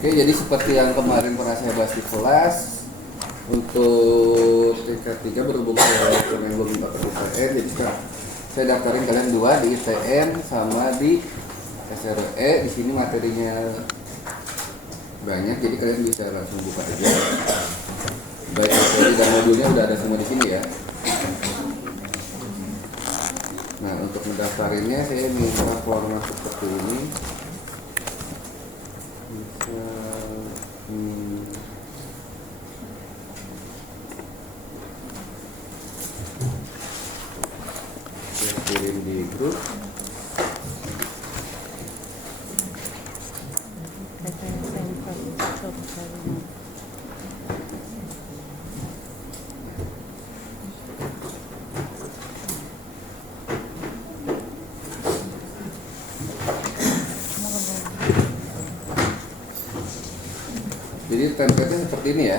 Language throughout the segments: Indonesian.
Oke, jadi seperti yang kemarin pernah saya bahas di kelas, untuk tingkat 3 berhubung kalian belum dapat ITN, jadi saya daftarin kalian dua di ITN sama di SRE. Di sini materinya banyak, jadi kalian bisa langsung buka aja. Baik materi dan modulnya udah ada semua di sini ya. Nah, untuk mendaftarinnya saya minta format seperti ini. Saya kirim di grup. Jadi template-nya seperti ini ya.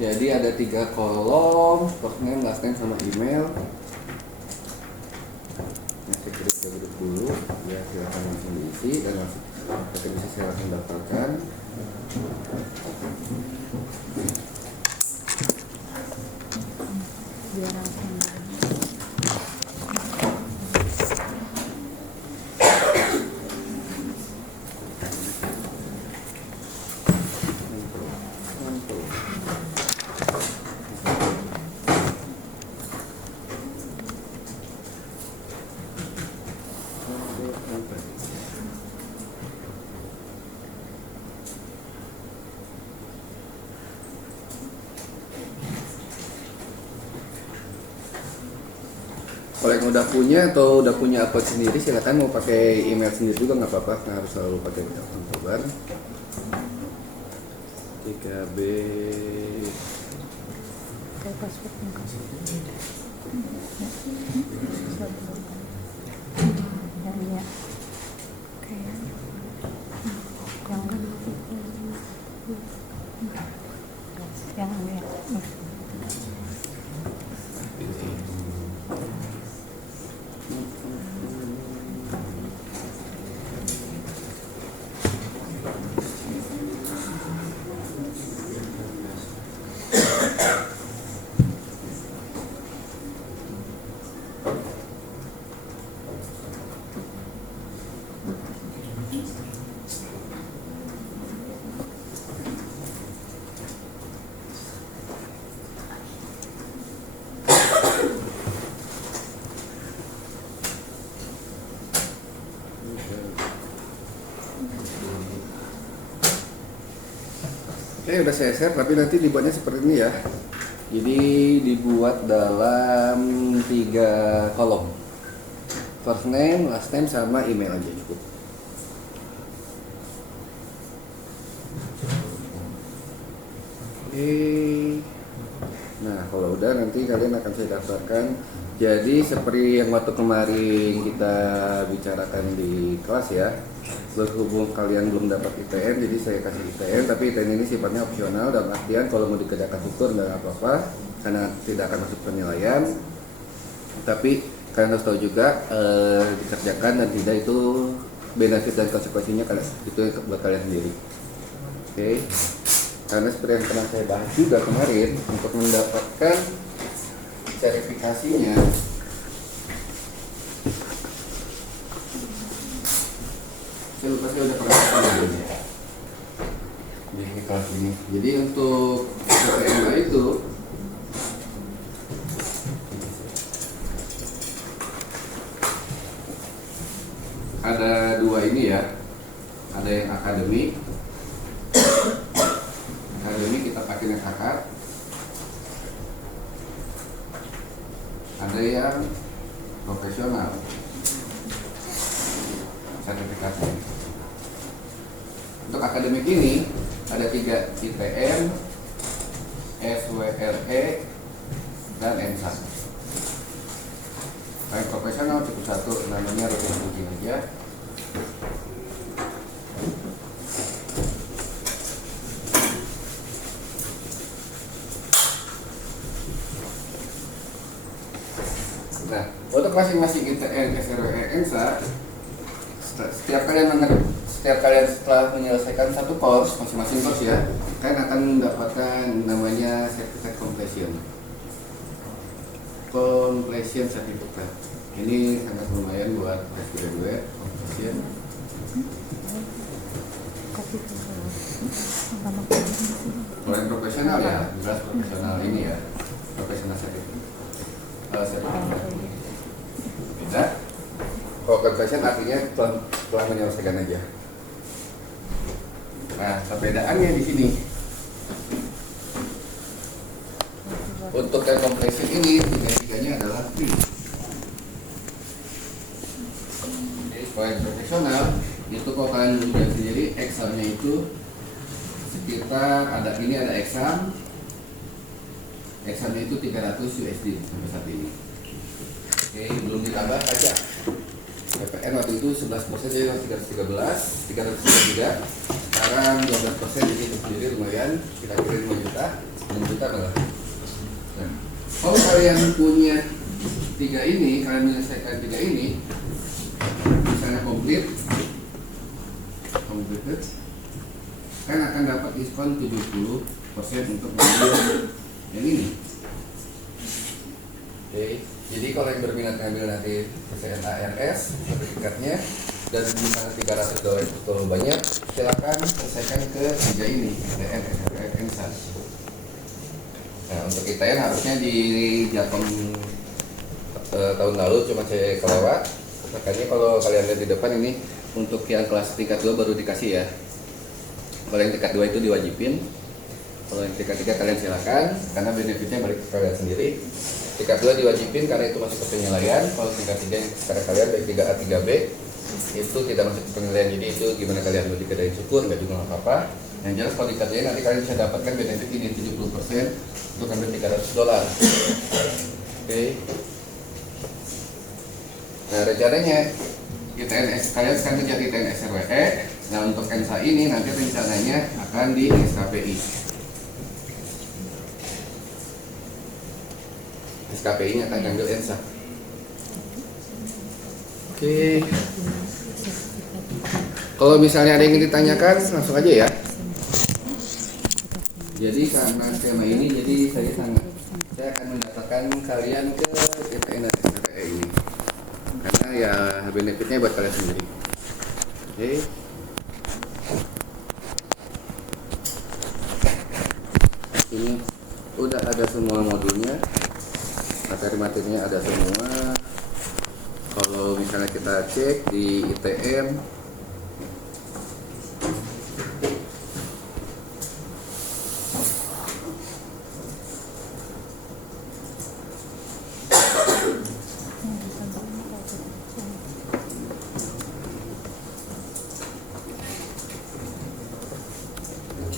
Jadi ada 3 kolom, first name, last name, sama email. Nah, saya klik ke grup dulu, ya silakan langsung diisi dan langsung bisa saya langsung daftarkan. Kalau yang udah punya atau udah punya akun sendiri, silakan mau pakai email sendiri juga nggak apa-apa, nggak harus selalu pakai akun Tobar. 3B Oke, udah saya share, tapi nanti dibuatnya seperti ini ya. Jadi dibuat dalam 3 kolom. First name, last name, sama email aja cukup. Oke. Nah, kalau udah nanti kalian akan saya daftarkan. Jadi seperti yang waktu kemarin kita bicarakan di kelas ya, berhubung kalian belum dapat ITN, jadi saya kasih ITN, tapi ITN ini sifatnya opsional, dalam artian kalau mau dikerjakan tutur nggak apa-apa karena tidak akan masuk penilaian. Tapi kalian harus tahu juga dikerjakan dan tidak itu benefit dan konsekuensinya kalian itu buat kalian sendiri. Oke. Karena seperti yang pernah saya bahas juga kemarin, untuk mendapatkan verifikasinya saya lupa, saya udah pernah di kelas ini. Jadi untuk PPMA itu ada 2 ini ya, ada yang akademik kita pakai NKK, ada yang profesional sertifikasi. Untuk akademik ini ada 3 ITN, SWRE, dan ENSA. Yang profesional cukup 1, namanya rutin mungkin aja. Nah, untuk masing-masing ITN, SWRE, ENSA, setiap kalian setelah menyelesaikan satu course, masing-masing course ya, kalian akan mendapatkan namanya certificate completion certificate. Ini sangat lumayan buat fresh graduate completion. Kalau yang profesional ya, jelas profesional ini ya, profesional certificate. Beda. Kalau completion artinya telah menyelesaikan aja. Nah, perbedaannya di sini. Untuk yang completion ini, tiga-tiganya adalah free. Kalau yang profesional, itu kalau kalian belajar sendiri, examnya itu sekitar ada exam. Examnya itu 300 USD sampai saat ini. Oke, belum ditambah pajak. PPN waktu itu 11% jadi 333. Sekarang 12% jadi itu sendiri lumayan, kira-kira 5 juta, 6 juta malah. Nah, kalau kalian punya 3 ini, kalian menyelesaikan 3 ini, misalnya completed, kan akan dapat diskon 70% untuk mengambil yang ini. Oke, jadi kalau yang berminat ngambil nanti CNARS sertifikatnya dan di sana $300 itu terlalu banyak, silakan selesaikan ke 3 ini, ITN, SWRE, ENSA. Nah, untuk ITN harusnya di Jakom tahun lalu cuma saya kelewat. Makanya kalau kalian lihat di depan ini untuk yang kelas tingkat 2 baru dikasih ya. Kalau yang tingkat 2 itu diwajibin. Kalau yang tingkat 3 kalian silakan karena benefitnya balik ke kalian sendiri. Tingkat 2 diwajibin karena itu masuk ke penilaian. Kalau tingkat 3 yang sekarang kalian baik 3A 3B itu tidak masuk ke penilaian. Jadi itu gimana kalian mau dikadain syukur nggak juga nggak apa-apa. Yang jelas kalau tingkat 2 nanti kalian bisa dapatkan benefit ini 70% untuk ambil $300. Oke. Nah, rencananya ITN kalian sekarang kerja di ITN SWRE. Nah, untuk ENSA ini nanti rencananya akan di SKPI. SKPI-nya akan ngambil ENSA. Oke. Kalau misalnya ada yang ingin ditanyakan, langsung aja ya. Jadi karena skema ini, jadi saya akan mendaftarkan kalian ke ITN SWRE ini. Karena ya benefitnya buat kalian sendiri. Oke. Ini udah ada semua modulnya, materi-materinya ada semua. Kalau misalnya kita cek di ITM,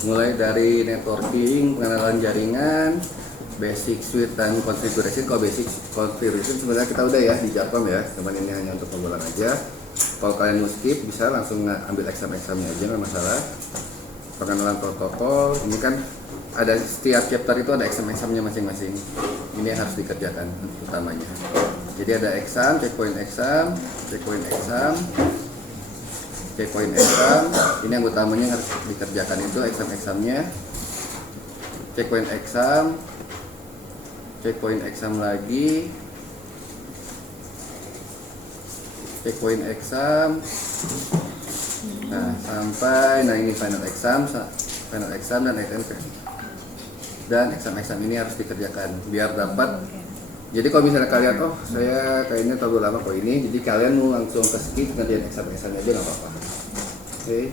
mulai dari networking, pengenalan jaringan, basic switch dan configuration. Kalau basic configuration sebenarnya kita udah ya di Jakom ya, cuman ini hanya untuk pembulan aja. Kalau kalian mau skip bisa langsung ambil exam-examnya aja, nggak masalah. Pengenalan protokol, ini kan ada setiap chapter itu ada exam-examnya masing-masing. Ini yang harus dikerjakan utamanya. Jadi ada exam, checkpoint exam, checkpoint exam, checkpoint exam. Ini yang utamanya harus dikerjakan itu exam-examnya. Checkpoint exam, checkpoint exam lagi, checkpoint exam. Nah, sampai ini final exam dan dan exam ini harus dikerjakan biar dapat. Jadi kalau misalnya kalian saya kayaknya terlalu lama kok ini, jadi kalian mau langsung ke skip ngerjain exam-examnya aja nggak apa-apa. Oke.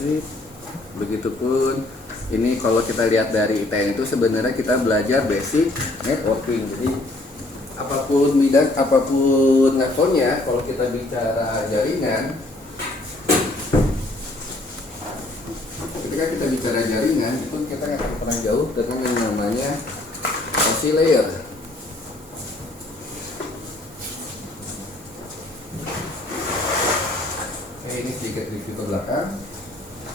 chip. Begitupun ini kalau kita lihat dari ITN itu sebenarnya kita belajar basic networking. Jadi apapun bidang, apapun levelnya, kalau kita bicara jaringan, ketika kita bicara jaringan itu kita nggak akan pernah jauh dengan yang namanya OSI layer. Oke, ini sedikit review ke belakang.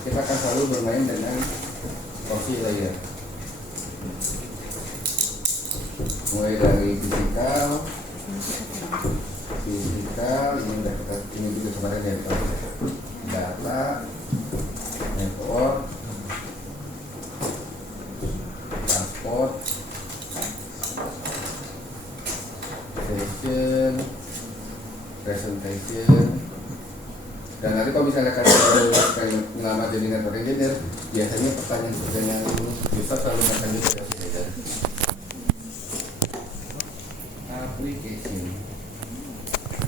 Kita akan selalu bermain dengan OSI layer, mulai dari fisikal, ini udah kita ini juga kemarin ya, data, network, transport, session, presentation. Dan nanti kalau misalnya kalian ngelamar jadi network engineer, biasanya pertanyaan bisa selalu akan juga application.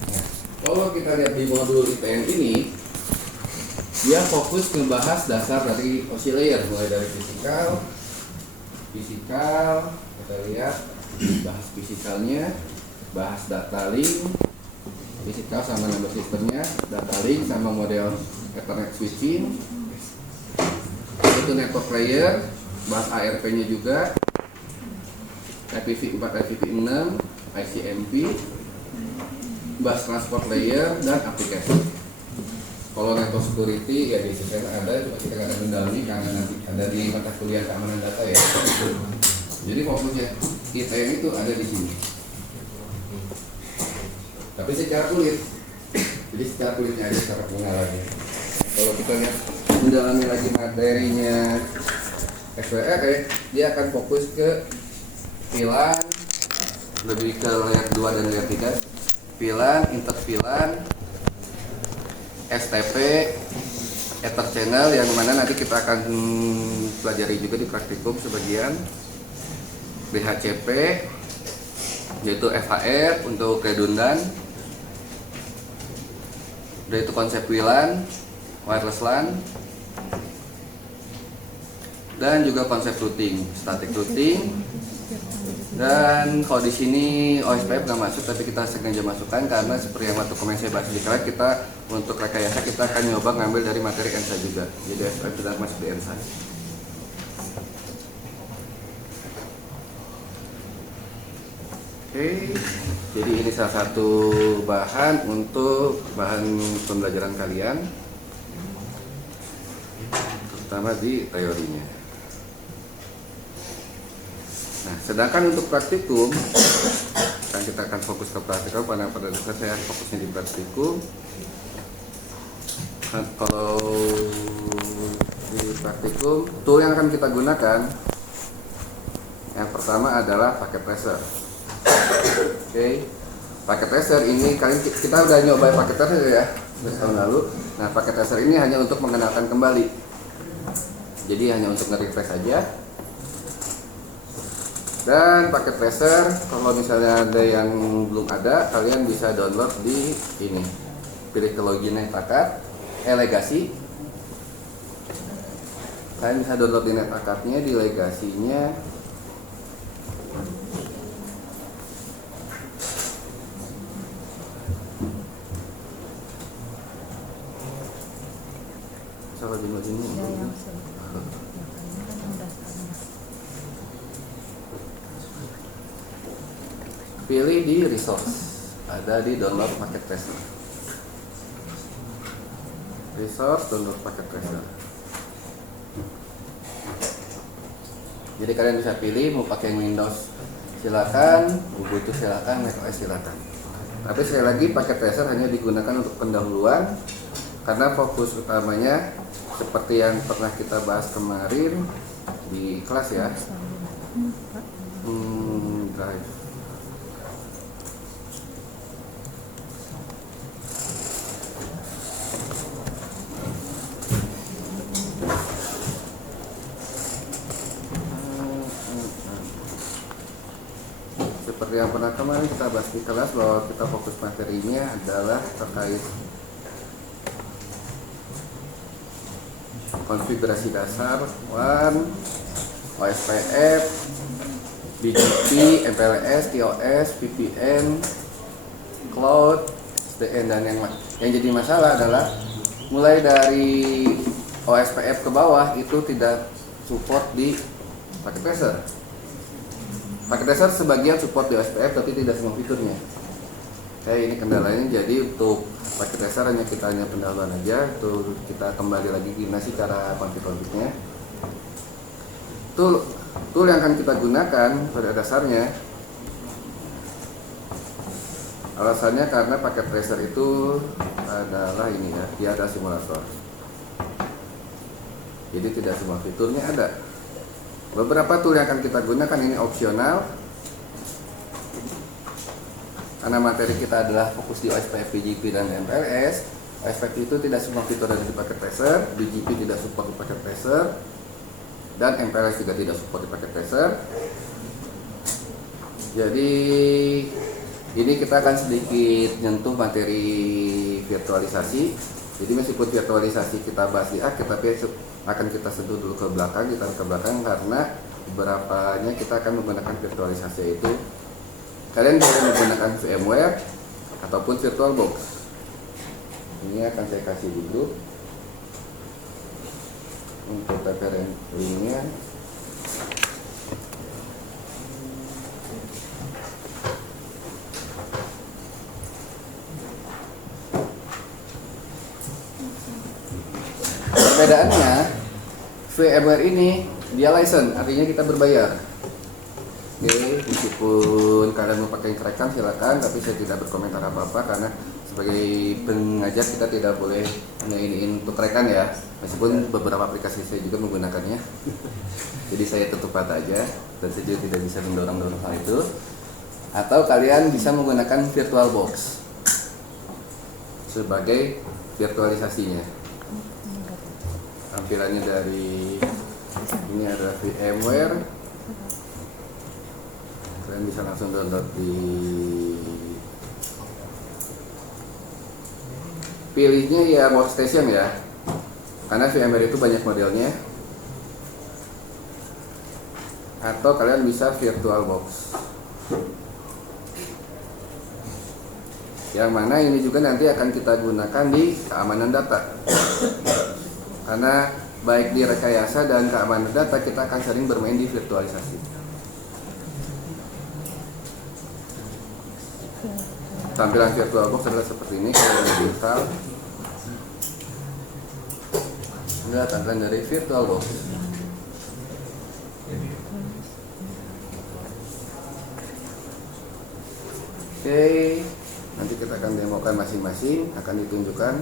Nah, kalau kita lihat di modul ITN ini, dia fokus ngebahas dasar dari OSI layer, mulai dari fisikal, kita lihat bahas fisikalnya, bahas data link, fisikal sama number sistemnya, data link sama model Ethernet switching, itu network layer, bahas ARP-nya juga, IPv4, IPv6, ICMP, bahas transport layer dan aplikasi. Kalau network security ya di sini ada, cuma kita nggak akan mendalami karena nanti ada di mata kuliah keamanan data ya. Jadi fokusnya ITN itu ada di sini. Tapi secara kulit, jadi secara kulitnya aja, secara pengalamannya. Kalau kita lihat mendalami lagi materinya SWR, dia akan fokus ke VLAN, lebih ke layer 2 dan layer 3, VLAN, inter VLAN, STP, Ether channel, yang mana nanti kita akan pelajari juga di praktikum sebagian, BHCP, yaitu FHR untuk redundan, yaitu konsep WLAN, wireless LAN, dan juga konsep routing, static routing. Dan kalau di sini OSPF nggak masuk, tapi kita sengaja masukkan karena seperti yang waktu kemarin saya bahas di kelas, kita untuk rekayasa kita akan nyoba ngambil dari materi ENSA juga. Jadi OSPF sudah masuk di ENSA. Oke, jadi ini salah satu bahan untuk bahan pembelajaran kalian, terutama di teorinya. Nah, sedangkan untuk praktikum, kan kita akan fokus ke praktikum, karena pada dasarnya saya fokusnya di praktikum. Nah, kalau di praktikum, tool yang akan kita gunakan, yang pertama adalah paket tracer. Oke, paket tracer ini kalian kita udah nyoba paket tracer ya tahun lalu. Nah, paket tracer ini hanya untuk mengenalkan kembali, jadi hanya untuk nge-refresh saja. Dan paket tracer kalau misalnya ada yang belum ada, kalian bisa download di ini, pilih ke login NetAcad, legasi. Kalian bisa download di NetAcad-nya, di legasinya. Salah jumlah ini. Pilih di resource, ada di download paket tracer. Resource, download paket tracer. Jadi kalian bisa pilih mau pakai Windows silakan, Ubuntu silakan, macOS silakan. Tapi sekali lagi paket tracer hanya digunakan untuk pendahuluan, karena fokus utamanya seperti yang pernah kita bahas kemarin di kelas ya, drive. Seperti yang pernah kemarin kita bahas di kelas, bahwa kita fokus materinya adalah terkait konfigurasi dasar WAN, OSPF, BGP, MPLS, TOS, VPN, Cloud, SDN, dan yang jadi masalah adalah mulai dari OSPF ke bawah itu tidak support di paket tracer. Paket tracer sebagian support di OSPF tapi tidak semua fiturnya. Ini kendalanya. Jadi untuk paket tracer kita hanya pendahuluan aja. Tuh kita kembali lagi gimana sih cara konfigurasinya. Tool yang akan kita gunakan pada dasarnya, alasannya karena paket tracer itu adalah ini ya, dia ada simulator. Jadi tidak semua fiturnya ada. Beberapa tool yang akan kita gunakan ini opsional. Karena materi kita adalah fokus di OSPF, BGP, dan MPLS. OSPF itu tidak semua fitur ada di paket tracer, BGP tidak support di paket tracer, dan MPLS juga tidak support di paket tracer. Jadi ini kita akan sedikit nyentuh materi virtualisasi. Jadi meskipun virtualisasi kita bahas di akhir, tapi akan kita sentuh dulu ke belakang, karena beberapanya kita akan menggunakan virtualisasi, yaitu kalian boleh menggunakan VMware ataupun VirtualBox. Ini akan saya kasih dulu untuk referensinya. Perbedaannya, VMware ini dia license, artinya kita berbayar. Oke, meskipun kalian mau pakai kerekan silakan, tapi saya tidak berkomentar apa-apa karena sebagai pengajar kita tidak boleh iniin untuk kerekan ya. Meskipun beberapa aplikasi saya juga menggunakannya. Jadi saya tutup mata aja dan saya juga tidak bisa mendorong-dorong hal itu. Atau kalian bisa menggunakan VirtualBox sebagai virtualisasinya. Tampilannya dari ini adalah VMware. Kalian bisa langsung download di pilihnya ya workstation ya, karena VMware itu banyak modelnya. Atau kalian bisa VirtualBox, yang mana ini juga nanti akan kita gunakan di keamanan data. Karena baik di rekayasa dan keamanan data kita akan sering bermain di virtualisasi. Tampilan VirtualBox adalah seperti ini. Kalau digital, ini tampilan dari VirtualBox. Oke, nanti kita akan demokan masing-masing, akan ditunjukkan.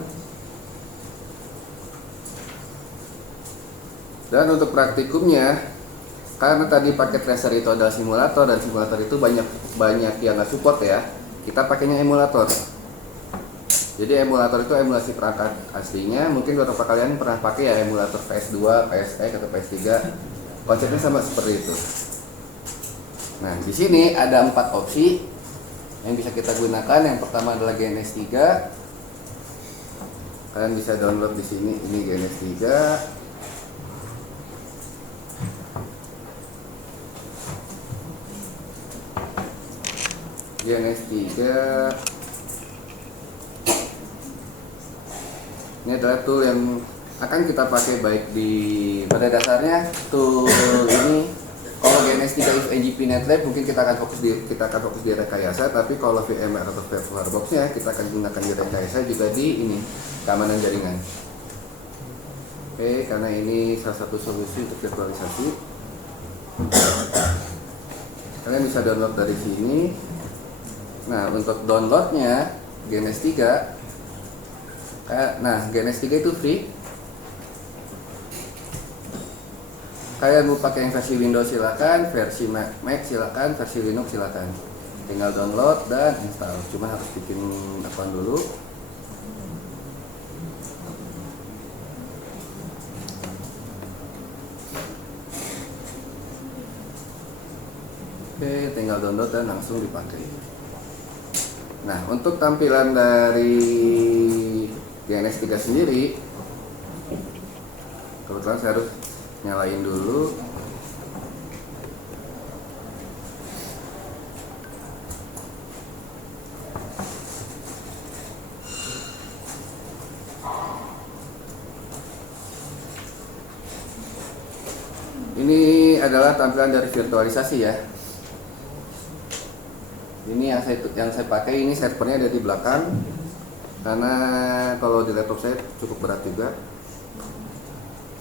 Dan untuk praktikumnya, karena tadi paket tracer itu adalah simulator dan simulator itu banyak yang nggak support ya. Kita pakainya emulator. Jadi emulator itu emulasi perangkat aslinya. Mungkin beberapa kalian pernah pakai ya emulator PS2, PSX atau PS3. Konsepnya sama seperti itu. Nah, di sini ada 4 opsi yang bisa kita gunakan. Yang pertama adalah GNS3. Kalian bisa download di sini. Ini GNS3. GNS3 ini adalah tool yang akan kita pakai baik di pada dasarnya. Tool ini kalau GNS3 is NGP NetLab mungkin kita akan fokus di rekayasa, tapi kalau VMware atau VirtualBox-nya kita akan gunakan di rekayasa juga di ini keamanan jaringan. Oke, karena ini salah satu solusi untuk virtualisasi. Kalian bisa download dari sini. Nah, untuk downloadnya GNS3, GNS3 itu free. Kalian mau pakai yang versi Windows silakan, versi Mac silakan, versi Linux silakan. Tinggal download dan install. Cuma harus bikin akun dulu. Oke, tinggal download dan langsung dipakai. Nah, untuk tampilan dari GNS3 sendiri, kebetulan saya harus nyalain dulu. Ini adalah tampilan dari virtualisasi ya. Ini yang saya pakai, ini servernya ada di belakang. Karena kalau di laptop saya cukup berat juga.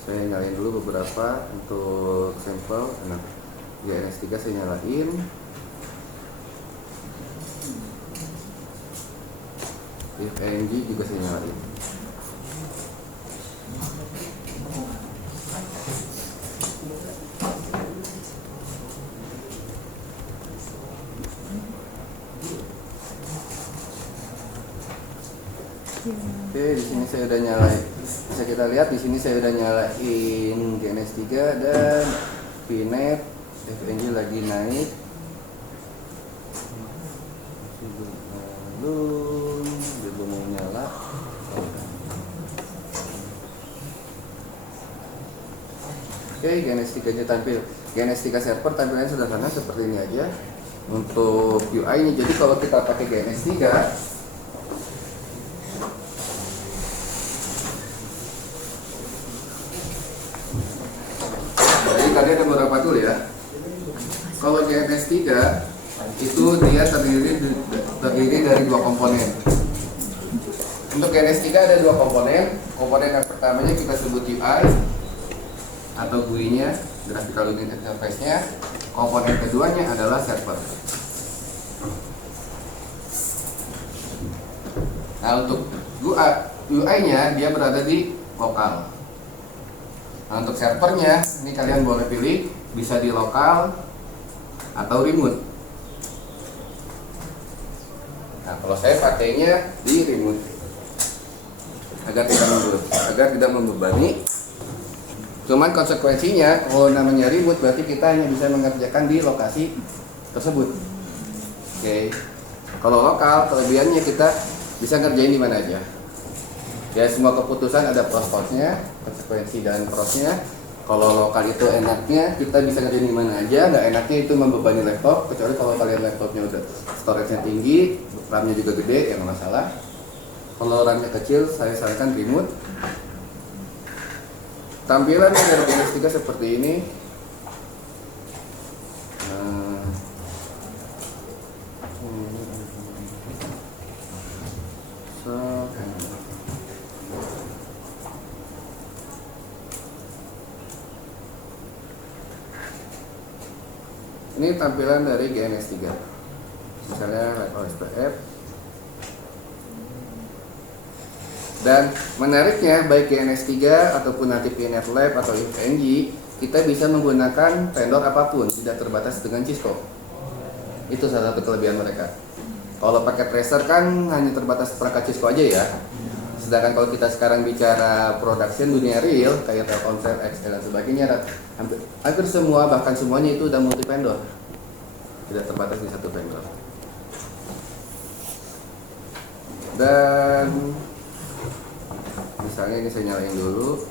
Saya nyalain dulu beberapa untuk sampel. Nah, GNS3 saya nyalain. IFNG juga saya nyalain. Oke, di sini saya udah nyalain. Bisa kita lihat di sini saya udah nyalain GNS3 dan VNet. FNG lagi naik. Belum, dia belum mau nyala. Oke, GNS3 nya tampil. GNS3 server tampilannya sederhana seperti ini aja. Untuk UI-nya, jadi kalau kita pakai GNS3, tadi ada beberapa tool ya. Kalau GNS3 itu dia terdiri dari dua komponen. Untuk GNS3 ada dua komponen. Komponen yang pertamanya kita sebut UI atau GUI-nya, Graphical User Interface-nya. Komponen keduanya adalah server. Nah, untuk UI-nya dia berada di lokal. Nah, untuk servernya, ini kalian boleh pilih bisa di lokal atau remote. Nah, kalau saya pakainya di remote agar tidak membebani. Cuman konsekuensinya, kalau namanya remote berarti kita hanya bisa mengerjakan di lokasi tersebut. Oke. Kalau lokal, kelebihannya kita bisa ngerjain di mana aja. Ya, semua keputusan ada pros-prosnya, konsekuensi dan prosnya. Kalau lokal itu enaknya kita bisa ngerjain di mana aja, nggak enaknya itu membebani laptop. Kecuali kalau kalian laptopnya udah storage-nya tinggi, RAM-nya juga gede, ya nggak masalah. Kalau RAM-nya kecil, saya sarankan remote. Tampilan dari GNS3 seperti ini. Ini tampilan dari GNS3. Misalnya OSPF. Dan menariknya baik GNS3 ataupun nanti VNet Lab atau IFNG, kita bisa menggunakan vendor apapun, tidak terbatas dengan Cisco. Itu salah satu kelebihan mereka. Kalau pakai tracer kan hanya terbatas perangkat Cisco aja ya. Sedangkan kalau kita sekarang bicara production dunia real kayak Telkomsel, XL dan sebagainya, hampir semua, bahkan semuanya itu udah multi vendor, tidak terbatas di satu vendor. Dan misalnya ini saya nyalain dulu.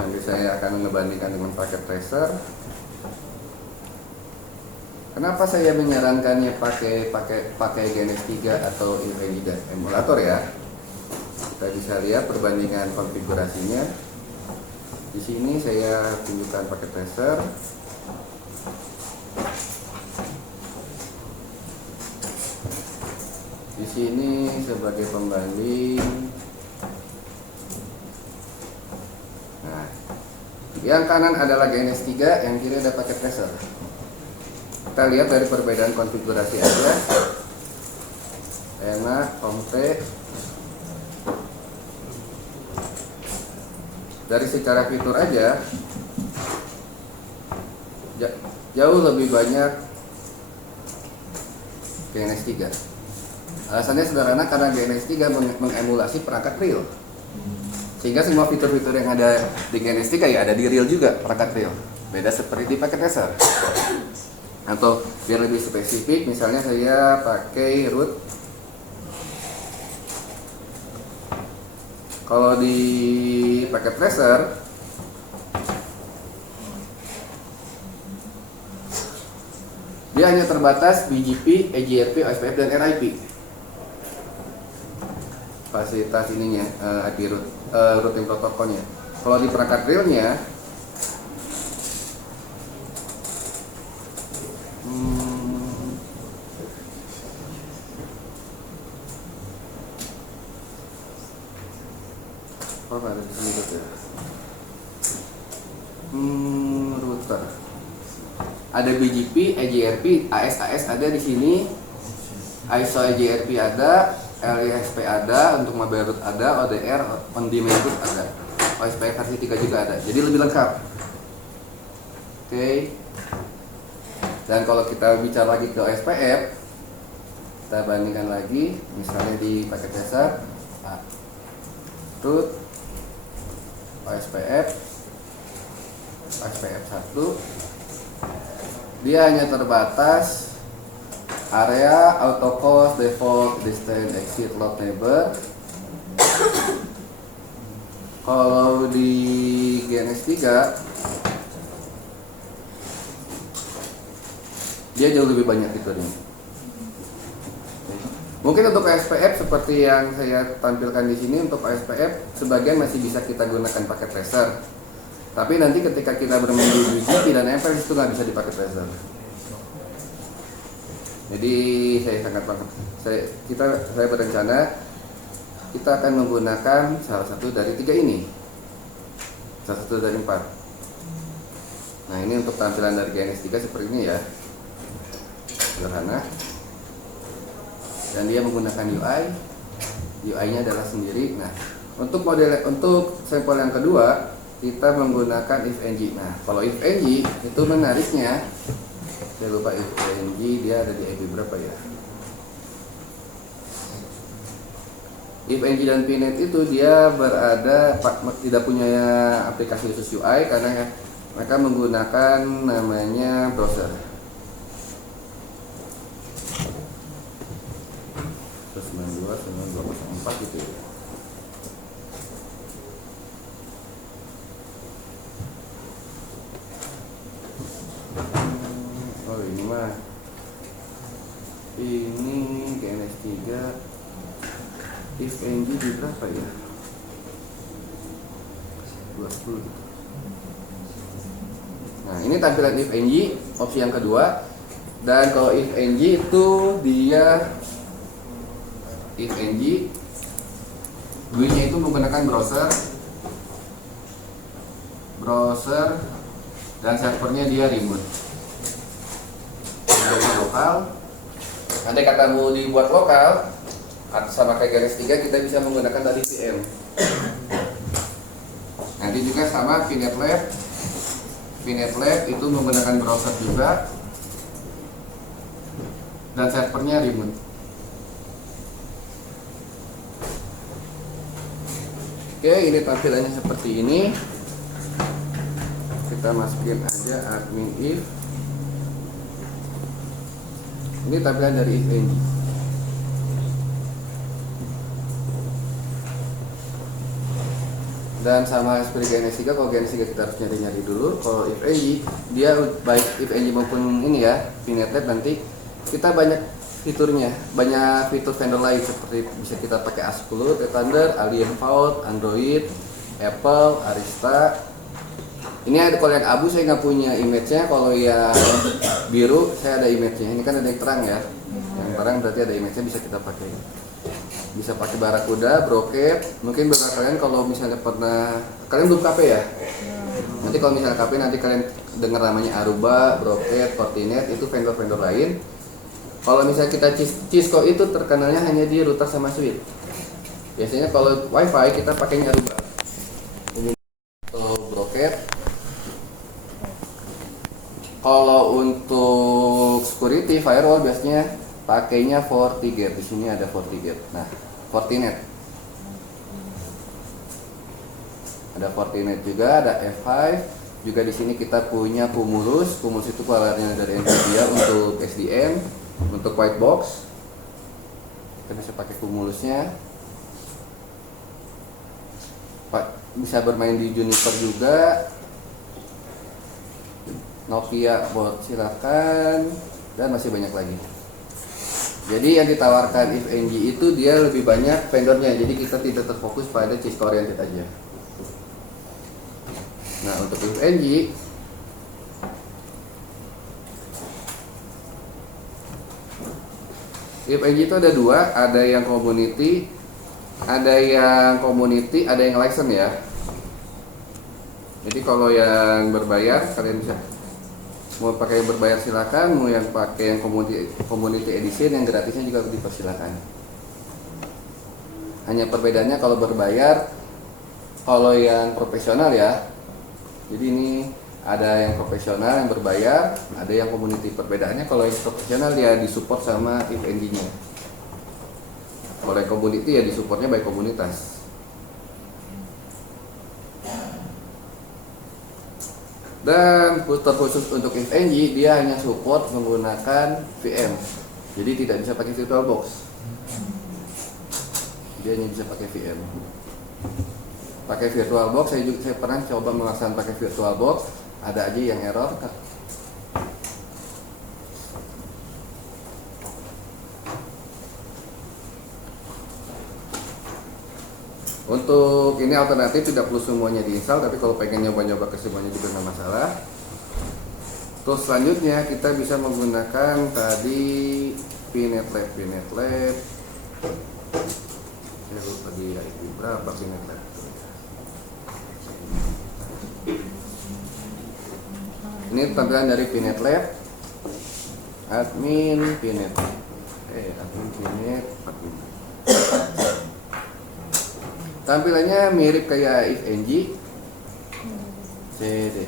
Nanti saya akan membandingkan dengan paket tracer. Kenapa saya menyarankannya pakai GNS3 atau IFNG dan emulator ya? Kita bisa lihat perbandingan konfigurasinya. Di sini saya tunjukkan paket tracer. Di sini sebagai pembanding. Nah, yang kanan adalah GNS3, yang kiri ada paket tracer. Kita lihat dari perbedaan konfigurasi aja. Enak, komplit. Dari secara fitur aja jauh lebih banyak GNS3. Alasannya sederhana karena GNS3 mengemulasi perangkat real. Sehingga semua fitur-fitur yang ada di GNS3 ya ada di real juga, perangkat real. Beda seperti di paket tracer. Atau biar lebih spesifik, misalnya saya pakai root. Kalau di paket tracer dia hanya terbatas BGP, EGRP, OSPF, dan RIP. Fasilitas ininya, IP routing protokolnya. Kalau di perangkat realnya, ada di sini ya. Router. Ada BGP, EGRP, AS ada di sini. ISO EGRP ada, LISP ada, untuk mobile root ada, ODR, on demand root ada. OSPF versi 3 juga ada. Jadi lebih lengkap. Oke. Dan kalau kita bicara lagi ke OSPF, kita bandingkan lagi, misalnya di paket dasar root OSPF 1, dia hanya terbatas area, autocost, default, distance, exit, load neighbor. Kalau di GNS 3 dia jauh lebih banyak fiturnya. Mungkin untuk OSPF seperti yang saya tampilkan di sini, untuk OSPF sebagian masih bisa kita gunakan pakai tracer. Tapi nanti ketika kita bermain di BGP dan MPLS itu nggak bisa dipakai tracer. Jadi saya berencana kita akan menggunakan salah satu dari 3 ini, salah satu dari 4. Nah, ini untuk tampilan dari GNS 3 seperti ini ya, sederhana. Dan dia menggunakan UI-nya adalah sendiri. Nah, untuk sampel yang kedua kita menggunakan ifng. Nah, kalau ifng itu menariknya, saya lupa ifng dia ada di IP berapa ya. ifng dan pnet itu dia tidak punya aplikasi khusus UI karena mereka menggunakan namanya browser. 92.92.04 gitu ya. Oh ini mah, ini GNS 3 ifng di berapa ya, 20 gitu. Nah, ini tampilan ifng opsi yang kedua. Dan kalau ifng itu dia ifng GUI-nya itu menggunakan browser dan servernya dia remote. Dari lokal. Nanti kata mau dibuat lokal sama kayak GNS 3 kita bisa menggunakan tadi VM. Nanti juga sama VNet Lab itu menggunakan browser juga dan servernya remote. Oke, ini tampilannya seperti ini. Kita masukin aja admin if. Ini tampilan dari ifng. Dan sama seperti GNS 3, kalau GNS 3 kita harus nyari-nyari dulu. Kalau ifng, dia baik ifng maupun ini ya, VNet Lab, nanti kita banyak fiturnya, banyak fitur vendor lain seperti bisa kita pakai ASP10, Thunder, Alien Vault, Android, Apple, Arista. Ini ada, kalau yang abu saya nggak punya image-nya, kalau yang biru saya ada image-nya. Ini kan ada yang terang ya, yang terang berarti ada image-nya, bisa kita pakai. Bisa pakai Barracuda, Broket. Mungkin beberapa kalian kalau misalnya kalian belum KP ya. Nanti kalau misalnya KP nanti kalian dengar namanya Aruba, Broket, Fortinet, itu vendor-vendor lain. Kalau misalnya kita Cisco itu terkenalnya hanya di router sama switch. Biasanya kalau WiFi kita pakainya Aruba. Ini Broket. Kalau untuk security firewall biasanya pakainya FortiGate. Di sini ada FortiGate. Nah, Fortinet. Ada Fortinet juga, ada F5, Juga di sini kita punya Cumulus. Cumulus itu keluarnya dari Nvidia untuk SDM, untuk white box. Kita bisa pakai Cumulusnya. Bisa bermain di Juniper juga. Nokia board silakan, dan masih banyak lagi. Jadi yang ditawarkan IFNG itu dia lebih banyak vendornya, jadi kita tidak terfokus pada Cisco oriented aja. Nah, untuk IFNG itu ada dua, ada yang community, ada yang license ya. Jadi kalau yang berbayar kalian bisa, mau pakai yang berbayar silakan, mau yang pakai yang community edition yang gratisnya juga dipersilakan. Hanya perbedaannya kalau berbayar, kalau yang profesional ya. Jadi ini ada yang profesional yang berbayar, ada yang community. Perbedaannya kalau yang profesional dia disupport sama IFNG-nya. Kalau yang community ya disupportnya by komunitas. Dan terkhusus untuk IFNG dia hanya support menggunakan VM. Jadi tidak bisa pakai VirtualBox. Dia hanya bisa pakai VM. Pakai VirtualBox saya pernah coba melaksanakan pakai VirtualBox, ada aja yang error. Untuk ini alternatif tidak perlu semuanya diinstal, tapi kalau pengen nyoba-nyoba ke semuanya juga nggak masalah. Terus selanjutnya kita bisa menggunakan tadi PNetLab. Saya lupa di IP berapa PNetLab. Ini tampilan dari PNetLab. Admin PNetLab. Admin PNetLab. Tampilannya mirip kayak IFNG. CD.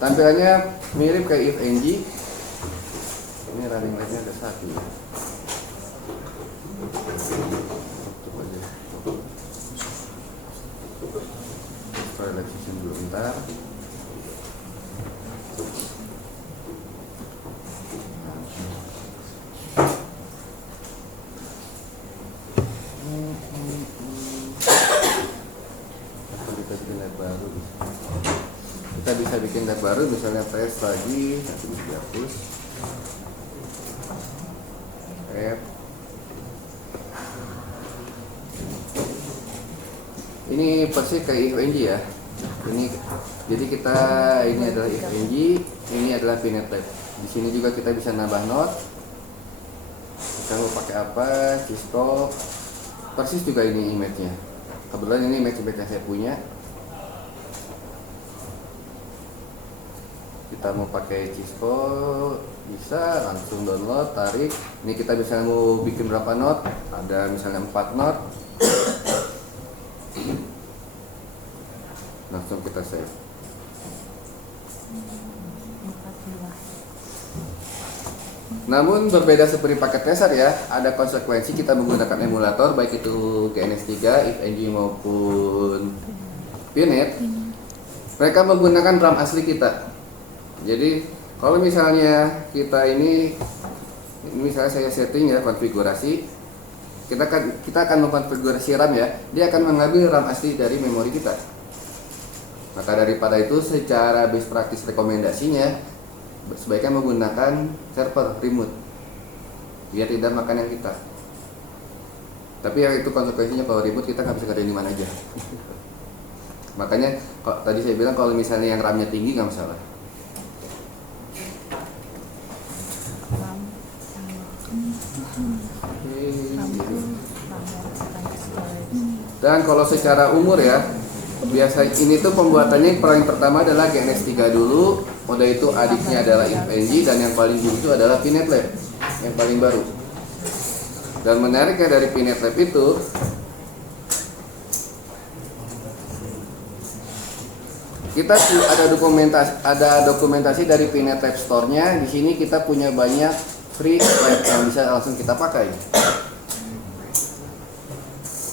Tampilannya mirip kayak IFNG. Ini running rate-nya ada 1 ya. Relaxation dulu bentar. Kita bisa bikin tab baru, misalnya tes lagi, nanti bisa dihapus. Ini persis kayak IFNG ya. Jadi ini adalah IFNG, ini adalah PNetLab. Di sini juga kita bisa nambah node. Kita mau pakai apa, Cisco. Persis juga ini image-nya. Kebetulan ini image yang saya punya. Kita mau pakai Cisco, bisa langsung download, tarik. Ini kita bisa mau bikin berapa node, ada misalnya 4 node. Langsung kita save. Namun berbeda seperti paket tracer ya, ada konsekuensi kita menggunakan emulator baik itu GNS3, IFNG maupun PNet. Mereka menggunakan RAM asli kita. Jadi kalau misalnya kita ini misalnya saya setting ya konfigurasi, kita akan mengkonfigurasi RAM ya, dia akan mengambil RAM asli dari memori kita. Maka daripada itu secara best practice rekomendasinya sebaiknya menggunakan server remote biar tidak makan yang kita. Tapi yang itu konsekuensinya kalau remote kita nggak bisa kerjain di mana aja. Makanya tadi saya bilang kalau misalnya yang RAM-nya tinggi nggak masalah. Dan kalau secara umur ya, biasa ini tuh pembuatannya yang paling pertama adalah GNS3 dulu, udah itu adiknya adalah IFNG, dan yang paling dulu itu adalah PNetLab yang paling baru. Dan menariknya dari PNetLab itu, kita ada dokumentasi dari PNetLab Store-nya. Di sini kita punya banyak free lab yang bisa langsung kita pakai.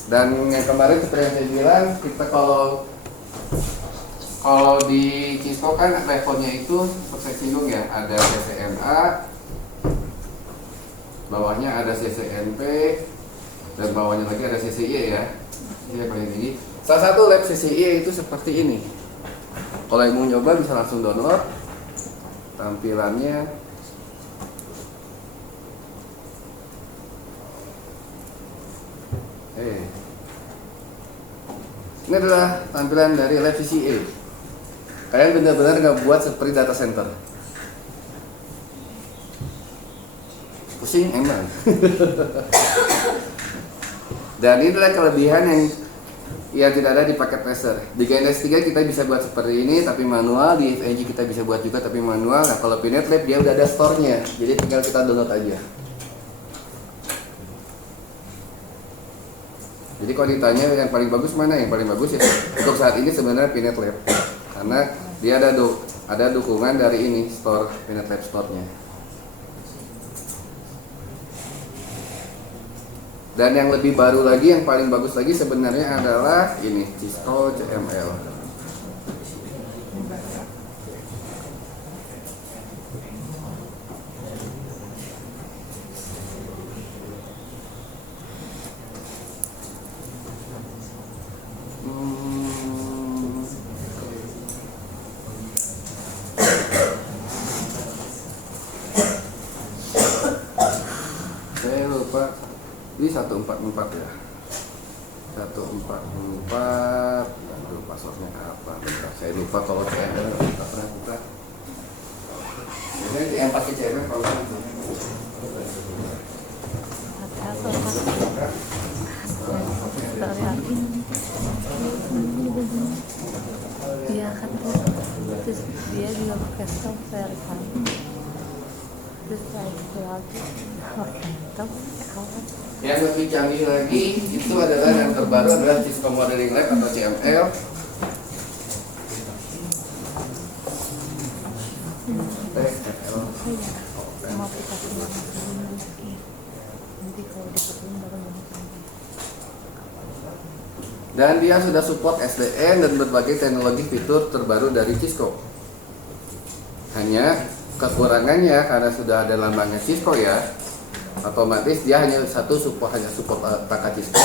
Dan yang kemarin seperti yang saya bilang, kita kalau di Cisco kan levelnya itu seperti singgung ya, ada CCNA, bawahnya ada CCNP, dan bawahnya lagi ada CCIE ya. Ini yang paling tinggi. Salah satu lab CCIE itu seperti ini. Kalau yang mau nyoba bisa langsung download tampilannya. Ini adalah tampilan dari lab CCIE. Kalian benar-benar nggak buat seperti data center. Pusing emang. Dan ini adalah kelebihan yang tidak ada di paket tracer. Di GNS3 kita bisa buat seperti ini tapi manual, di FNG kita bisa buat juga tapi manual. Nah kalau Pinet Lab dia udah ada store-nya, jadi tinggal kita download aja. Jadi kalau ditanya yang paling bagus mana, yang paling bagus ya untuk saat ini sebenarnya Pinet Lab, karena dia ada dukungan dari ini store Pinet Lab store-nya. Dan yang lebih baru lagi, yang paling bagus lagi sebenarnya adalah ini Cisco CML. Saya lupa. Ini 144 ya. 144. Aduh, passwordnya apa? Bentar, saya lupa kalau CML kita pernah buka. Biasanya yang pakai CML kalau itu. Dia kan terus dia juga pakai software kan, terus saya lagi pakai software. Yang lebih canggih lagi itu adalah yang terbaru adalah Cisco Modeling Lab atau CML. Mau kita pulang lagi nanti kalau dipakai baru Dan dia sudah support SDN dan berbagai teknologi fitur terbaru dari Cisco. Hanya kekurangannya karena sudah ada lambangnya Cisco ya, otomatis dia hanya support pakai Cisco.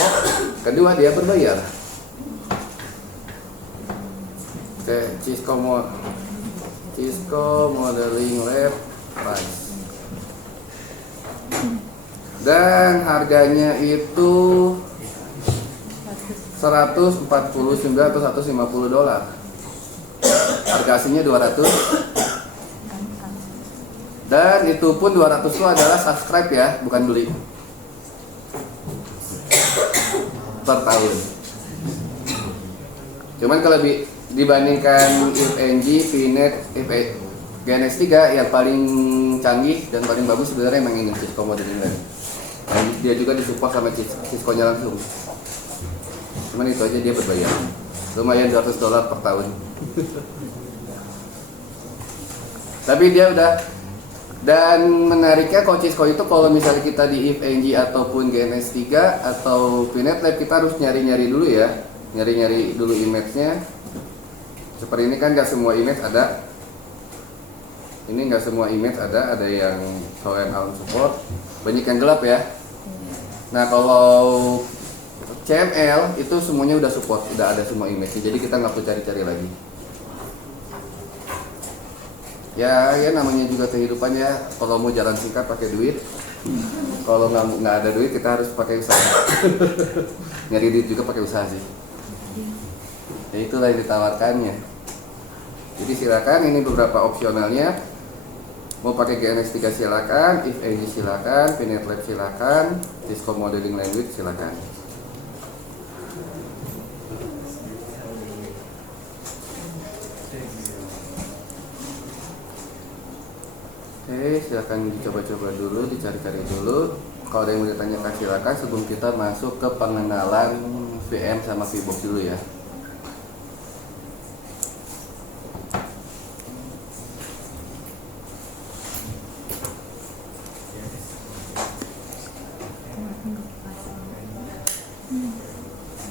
Kedua dia berbayar. Oke, Cisco Modeling Lab price. Dan harganya itu 149 atau 150 dolar. Harga aslinya 200. Dan itu pun 200 itu adalah subscribe ya, bukan beli. Per tahun. Cuman kalau dibandingkan IFNG, VNet, GNS3 yang paling canggih dan paling bagus sebenarnya emang ini Cisco Modeling Lab. Dan dia juga disupport sama Cisco-nya langsung. Cuman itu aja dia berbayar. Lumayan 200 dolar per tahun. Tapi dia udah. Dan menariknya kalau Cisco itu kalau misalnya kita di IFNG ataupun GNS3 atau VNet Lab kita harus nyari-nyari dulu ya. Nyari-nyari dulu image-nya. Seperti ini kan gak semua image ada. Ini gak semua image ada yang show and out support. Banyak yang gelap ya. Nah kalau CML itu semuanya udah support, udah ada semua image, jadi kita nggak perlu cari-cari lagi. Ya namanya juga kehidupan ya. Kalau mau jalan singkat pakai duit, kalau nggak ada duit kita harus pakai usaha. Nyari duit juga pakai usaha sih. Ya itulah yang ditawarkannya. Jadi silakan, ini beberapa opsionalnya. Mau pakai GNS3 silakan, IFNG silakan, VNet Lab silakan, Cisco Modeling Language silakan. Oke, silakan dicoba-coba dulu, dicari-cari dulu. Kalau ada yang mau ditanyakan silakan sebelum kita masuk ke pengenalan VM sama VBox dulu ya.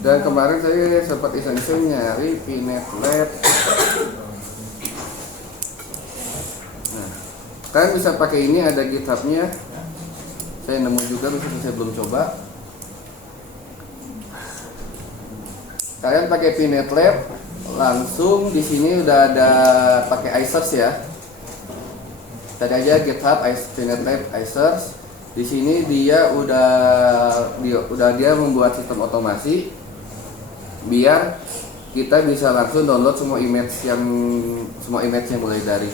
Dan kemarin saya sempat iseng-iseng nyari Pinet Lab. Nah, kalian bisa pakai ini, ada GitHub-nya. Saya nemu juga, meskipun saya belum coba. Kalian pakai Pinet Lab, langsung di sini udah ada pakai iSearch ya. Tadi aja GitHub, Pinet Lab, iSearch. Di sini dia dia membuat sistem otomasi biar kita bisa langsung download semua image yang mulai dari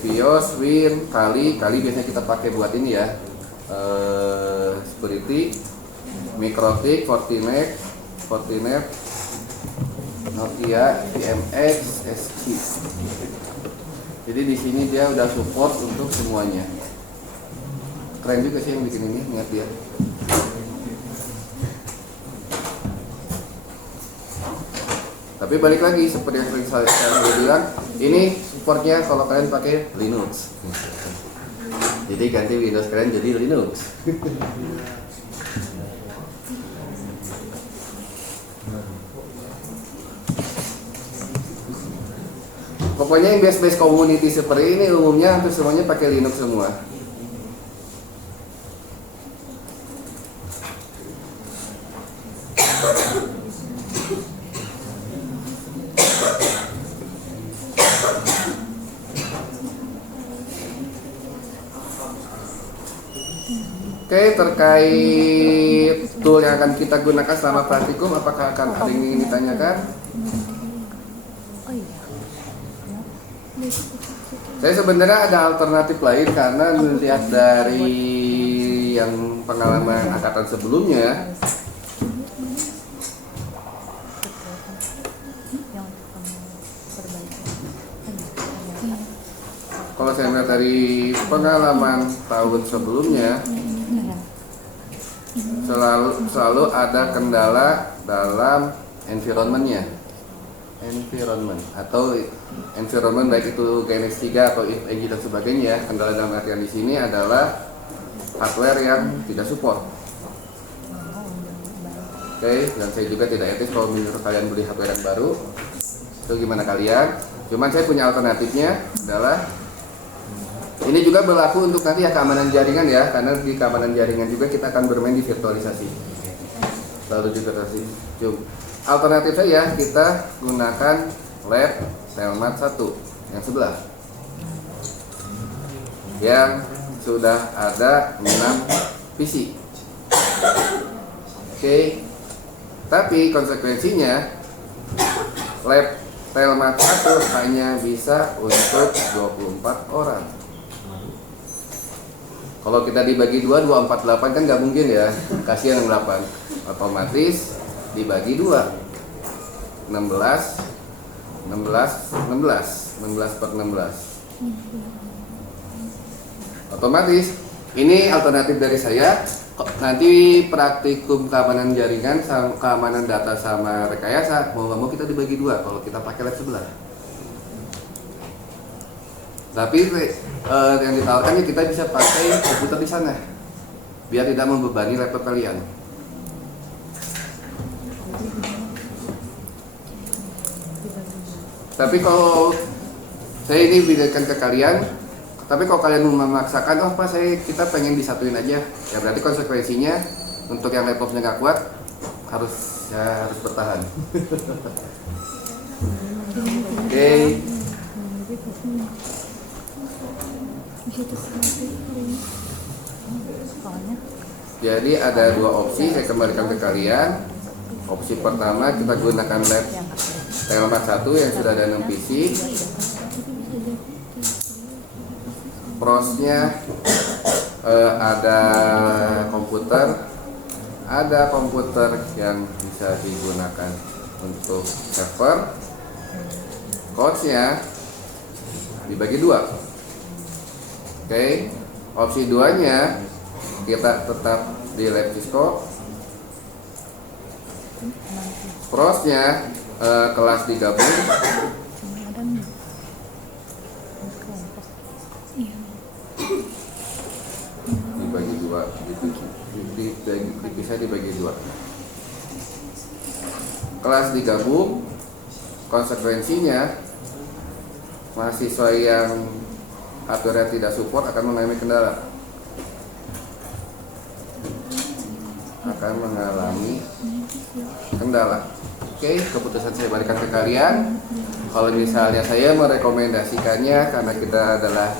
Vios, Win, Kali biasanya kita pakai buat ini ya, security, Mikrotik, Fortinet, Nokia, VMX, SQ. Jadi di sini dia udah support untuk semuanya. Keren juga sih yang bikin ini, ingat dia. Tapi balik lagi seperti yang sering saya bilang, ini supportnya kalau kalian pakai Linux. Jadi ganti Windows kalian jadi Linux. Pokoknya yang base community seperti ini umumnya hampir semuanya pakai Linux semua. Oke, terkait tool yang akan kita gunakan selama praktikum, apakah akan ada yang ingin ditanyakan? Oh iya. Saya sebenarnya ada alternatif lain karena melihat dari yang pengalaman angkatan sebelumnya, kalau saya melihat dari pengalaman tahun sebelumnya, selalu ada kendala dalam environment atau environment baik itu GNS3 atau IFNG dan sebagainya. Kendala dalam artian di sini adalah hardware yang tidak support. Oke, dan saya juga tidak etis kalau menurut kalian beli hardware yang baru. Itu gimana kalian? Cuman saya punya alternatifnya adalah ini juga berlaku untuk nanti ya keamanan jaringan ya, karena di keamanan jaringan juga kita akan bermain di virtualisasi. Lalu di virtualisasi. Alternatif saya kita gunakan lab Telmat 1 yang sebelah, yang sudah ada 6 PC. Oke. Tapi konsekuensinya lab Telmat 1 hanya bisa untuk 24 orang. Kalau kita dibagi 2, 248 kan nggak mungkin ya, kasihan yang 8. Otomatis dibagi 2, 16 per 16. Otomatis ini alternatif dari saya. Nanti praktikum keamanan jaringan sama keamanan data sama rekayasa, mau nggak mau kita dibagi 2 kalau kita pakai lab sebelah. Tapi yang ditawarkan kita bisa pakai komputer di sana biar tidak membebani laptop kalian. Tapi kalau saya ini berikan ke kalian, tapi kalau kalian memaksakan, oh Pak kita pengen disatuin aja, ya berarti konsekuensinya untuk yang laptopnya nggak kuat harus bertahan. Oke. Jadi ada 2 opsi, saya kembalikan ke kalian. Opsi pertama kita gunakan lab Telmat 1 yang sudah ada 6 PC. Prosnya ada komputer yang bisa digunakan untuk server. Cost-nya dibagi 2. Oke, opsi 2-nya kita tetap di lab Cisco. Prosnya kelas digabung. Dibagi 2 gitu. dipisah dibagi 2. Kelas digabung, konsekuensinya mahasiswa yang hardware tidak support akan mengalami kendala. Oke, keputusan saya berikan ke kalian. Kalau misalnya saya merekomendasikannya, karena kita adalah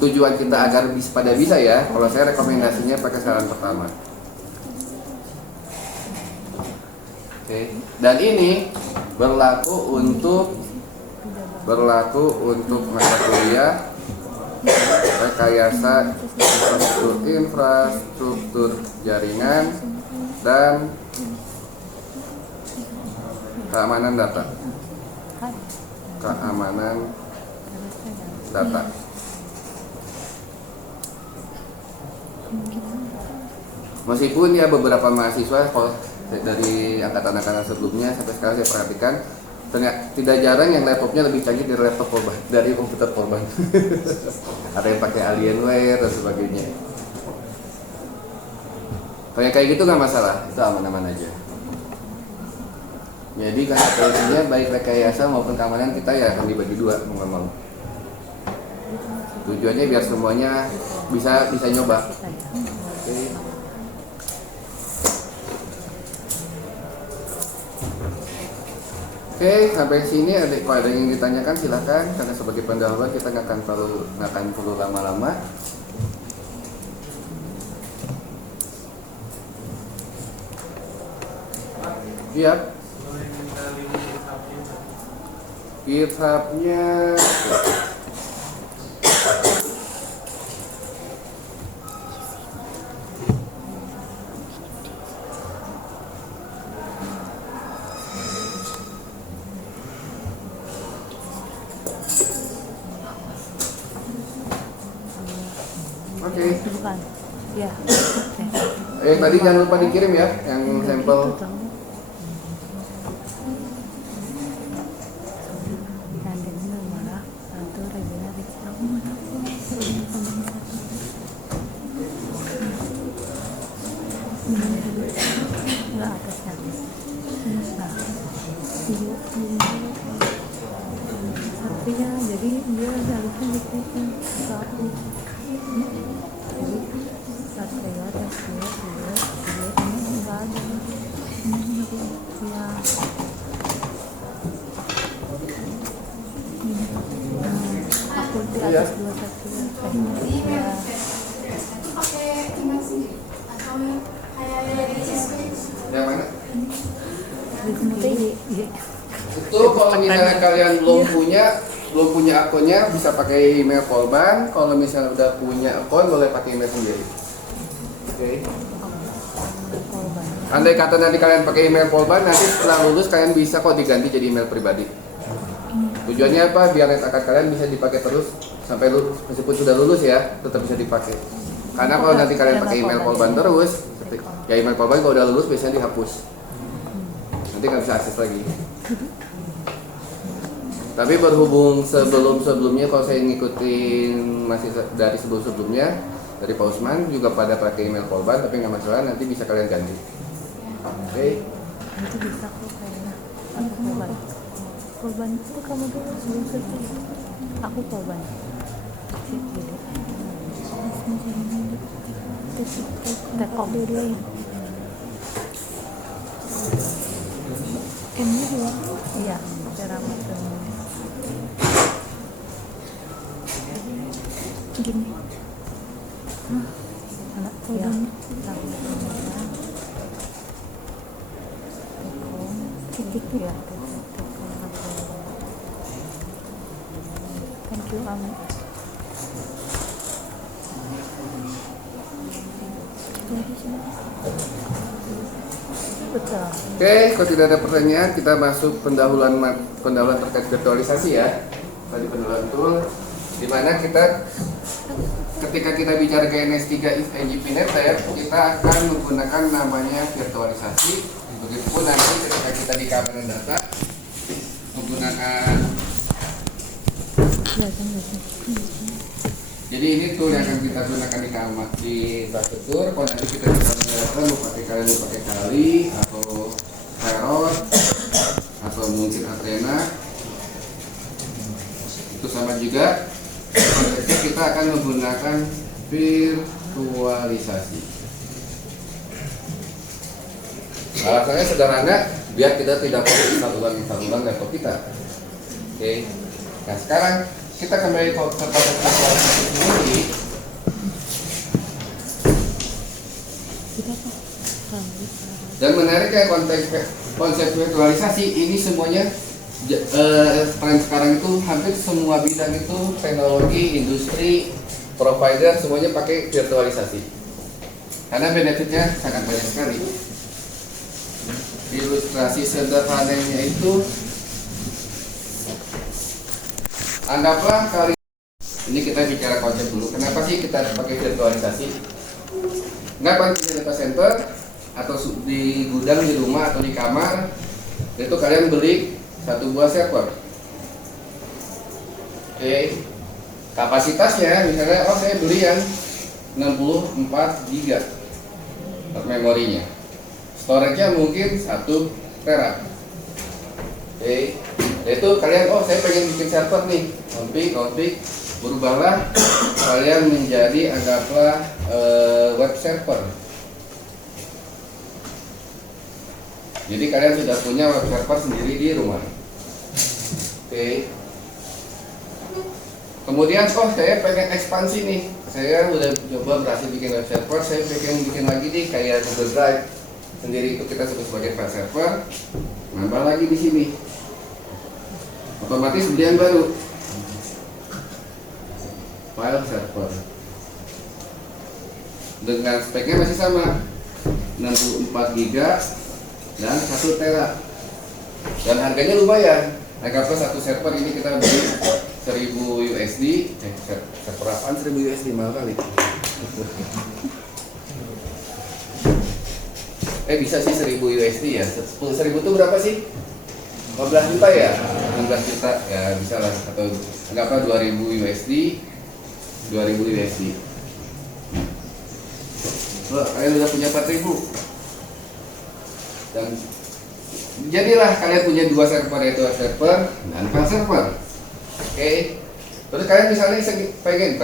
tujuan kita agar pada bisa ya. Kalau saya rekomendasinya pakai saran pertama. Oke, dan ini berlaku untuk mata kuliah rekayasa infrastruktur jaringan dan keamanan data. Meskipun ya beberapa mahasiswa dari angkatan-angkatan sebelumnya sampai sekarang saya perhatikan tidak jarang yang laptopnya lebih canggih dari laptop korban, dari komputer korban. Ada yang pakai Alienware dan sebagainya. Kayak gitu nggak masalah, itu aman-aman aja. Jadi konsekuensinya baik rekayasa maupun keamanan kita ya akan dibagi 2 mau nggak mau. Tujuannya biar semuanya bisa nyoba. Oke, sampai sini kalau ada yang ditanyakan silahkan, karena sebagai pendahuluan kita nggak akan perlu lama-lama. Iya. GitHub-nya oke. Bukan. Ya. Tadi jangan lupa dikirim ya yang sampel. Enggak atasnya. Sapinya jadi dia harusnya dikasih satu. Jadi satu ya, tes dua, ini enggak ada. Ya. Aku di atas 21 ya. Yang mana? Iya. Itu kalau misalnya kalian belum punya akunnya bisa pakai email Polban. Kalau misalnya udah punya akun boleh pakai email sendiri. Oke. Andai kata nanti kalian pakai email Polban, nanti setelah lulus kalian bisa kok diganti jadi email pribadi. Tujuannya apa? Biar akun kalian bisa dipakai terus sampai lulus, meskipun sudah lulus ya, tetap bisa dipakai. Karena kalau nanti kalian pakai email Polban terus, ya email Polban kalau udah lulus biasanya dihapus. Nanti nggak bisa akses lagi. Tapi berhubung sebelumnya kalau saya ngikutin masih dari sebelumnya dari Pak Usman juga pada pakai email Polban, tapi nggak masalah, nanti bisa kalian ganti. Oke. Itu bisa kok kayaknya. Aku Polban. Polban itu kamu dulu sebelum selesai. Aku Polban. Sip gitu. Tekok dulu ya. Ini juga. Iya, cara macam gini. Anak ya. Titik ya. Thank you, Amin. Betul. Oke, kalau tidak ada pertanyaan, kita masuk pendahuluan terkait virtualisasi ya. Tadi pendahuluan tool, di mana ketika kita bicara GNS3 NGP Network, kita akan menggunakan namanya virtualisasi. Begitupun nanti ketika kita di keamanan data menggunakan Jadi ini tool yang akan kita gunakan di infrastruktur. Kalau nanti kita bisa menggunakan mau pakai kali atau Teror atau mungkin Athena, itu sama juga. Konsepnya kita akan menggunakan virtualisasi. Alasannya sederhana, biar kita tidak perlu satu-ulang laptop kita. Oke. Nah sekarang kita kembali ke konsep virtualisasi ini. Dan menariknya konsep virtualisasi ini semuanya tren sekarang itu hampir semua bidang itu teknologi, industri, provider semuanya pakai virtualisasi. Karena benefitnya sangat banyak sekali. Ilustrasi sederhananya itu, anggaplah kali ini kita bicara konsep dulu. Kenapa sih kita pakai virtualisasi? Kenapa di data center atau di gudang, di rumah atau di kamar itu kalian beli satu buah server. Oke. Kapasitasnya misalnya saya beli yang 64 GB memorinya. Storage-nya mungkin 1 tera. Oke. Itu kalian saya pengen bikin server nih. Config berubahlah kalian menjadi anggaplah web server. Jadi kalian sudah punya web server sendiri di rumah. Oke. Kemudian saya pengen ekspansi nih. Saya udah coba berhasil bikin web server, saya pengen bikin lagi nih kayak Google Drive sendiri, itu kita sebut sebagai file server. Nambah lagi di sini. Otomatis beli yang baru. File server. Dengan speknya masih sama. 64 GB dan 1 tera, dan harganya lumayan. Anggaplah satu server ini kita beli 1000 USD. Server apaan 1000 USD, mahal kali. Bisa sih 1000 USD ya. 10.000 itu berapa sih? 15 juta ya? 16 juta ya bisa lah. Atau anggaplah 2000 USD. 2000 USD. Kalian udah punya 4000. Dan jadilah kalian punya dua server, yaitu web server dan file server. Oke. Terus kalian misalnya pengen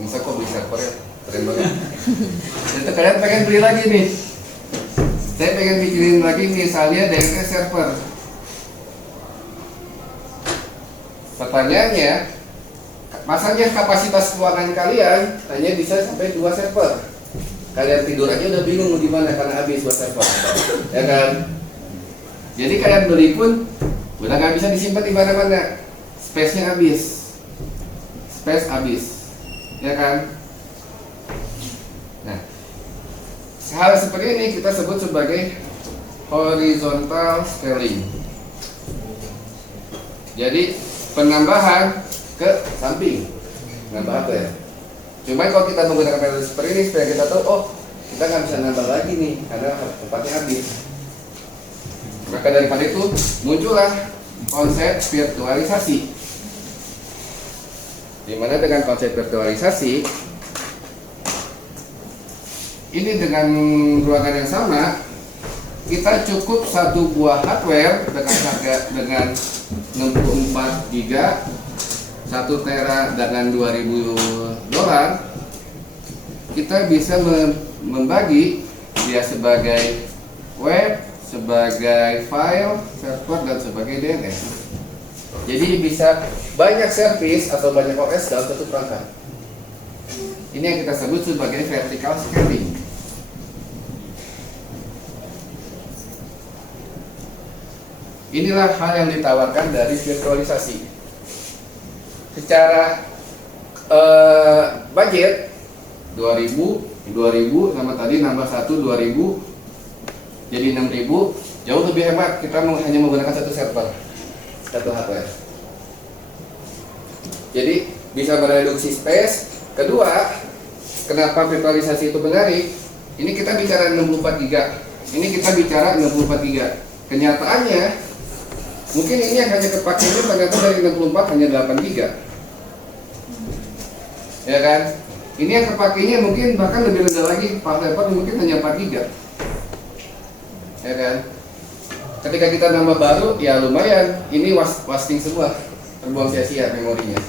misal kok beli server ya, keren banget. Jadi kalian pengen beli lagi nih. Saya pengen bikinin lagi misalnya DNS server. Pertanyaannya, masanya kapasitas ruangan kalian hanya bisa sampai 2 server. Kalian tidur aja udah bingung mau di mana karena habis buat server, ya kan? Jadi kalian beli pun udah nggak bisa disimpan di mana-mana, space-nya habis, ya kan? Nah, hal seperti ini kita sebut sebagai horizontal scaling. Jadi penambahan ke samping, nambah apa ya? Cuma kalau kita menggunakan metode seperti ini supaya kita tahu, kita nggak bisa nambah lagi nih karena tempatnya habis. Maka daripada itu muncullah konsep virtualisasi. Dimana dengan konsep virtualisasi ini dengan ruangan yang sama, kita cukup satu buah hardware dengan harga dengan 64 GB, 1 tera dengan $2000, kita bisa membagi dia sebagai web, sebagai file server, dan sebagai DNS. Jadi bisa banyak service atau banyak OS dalam satu perangkat. Ini yang kita sebut sebagai vertical scaling. Inilah hal yang ditawarkan dari virtualisasi. Secara budget 2000 sama tadi nambah 2000 jadi 6000, jauh lebih hemat. Kita hanya menggunakan satu server, satu hardware. Jadi bisa mereduksi space. Kedua, kenapa virtualisasi itu menarik? Ini kita bicara 64 GB. Ini kita bicara 64 GB. Kenyataannya mungkin ini yang hanya kepakainya ternyata dari 64 hanya 8 GB. ya kan? Ini yang kepakainya mungkin bahkan lebih rendah lagi, file report mungkin hanya 4 GB, ya kan? Ketika kita nambah baru, ya lumayan, ini wasting semua, terbuang sia-sia memorinya.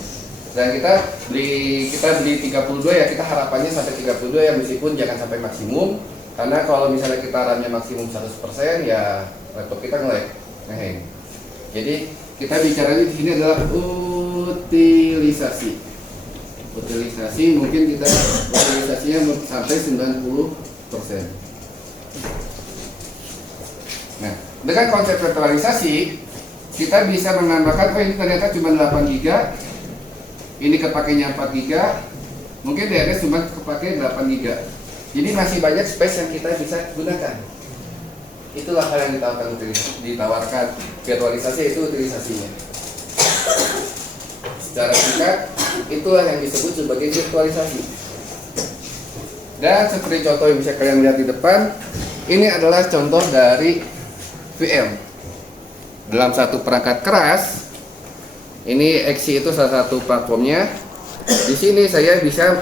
Dan kita beli 32 ya, kita harapannya sampai 32 ya, meskipun jangan sampai maksimum. Karena kalau misalnya kita RAM-nya maksimum 100% ya laptop kita nge-hang. Jadi kita bicaranya di sini adalah utilisasi. Utilisasi mungkin kita utilisasinya sampai 90%. Nah, dengan konsep virtualisasi kita bisa menambahkan, oh ini ternyata cuma 8 GB, ini kepakainya 4 GB, mungkin DNS cuma kepakai 8 GB. Jadi masih banyak space yang kita bisa gunakan. Itulah hal yang ditawarkan virtualisasi, itu utilisasinya. Secara singkat, itulah yang disebut sebagai virtualisasi. Dan seperti contoh yang bisa kalian lihat di depan, ini adalah contoh dari VM. Dalam satu perangkat keras, ini Xi itu salah satu platformnya. Di sini saya bisa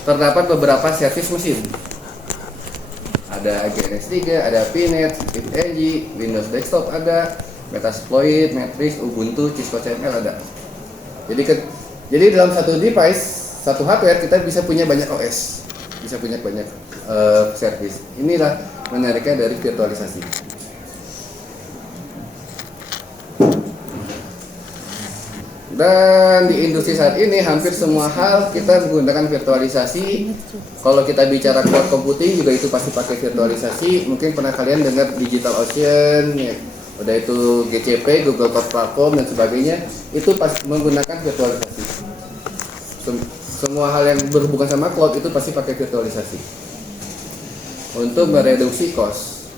terdapat beberapa servis mesin. Ada GNS3, ada PNet, ScriptNG, Windows Desktop ada, Metasploit, Matrix, Ubuntu, Cisco.cml ada. Jadi dalam satu device, satu hardware kita bisa punya banyak OS, bisa punya banyak servis. Inilah menariknya dari virtualisasi. Dan di industri saat ini hampir semua hal kita menggunakan virtualisasi. Kalau kita bicara cloud computing juga itu pasti pakai virtualisasi. Mungkin pernah kalian dengar DigitalOcean, ya, udah itu GCP, Google Cloud Platform dan sebagainya, itu pasti menggunakan virtualisasi. Semua hal yang berhubungan sama cloud itu pasti pakai virtualisasi untuk mereduksi cost.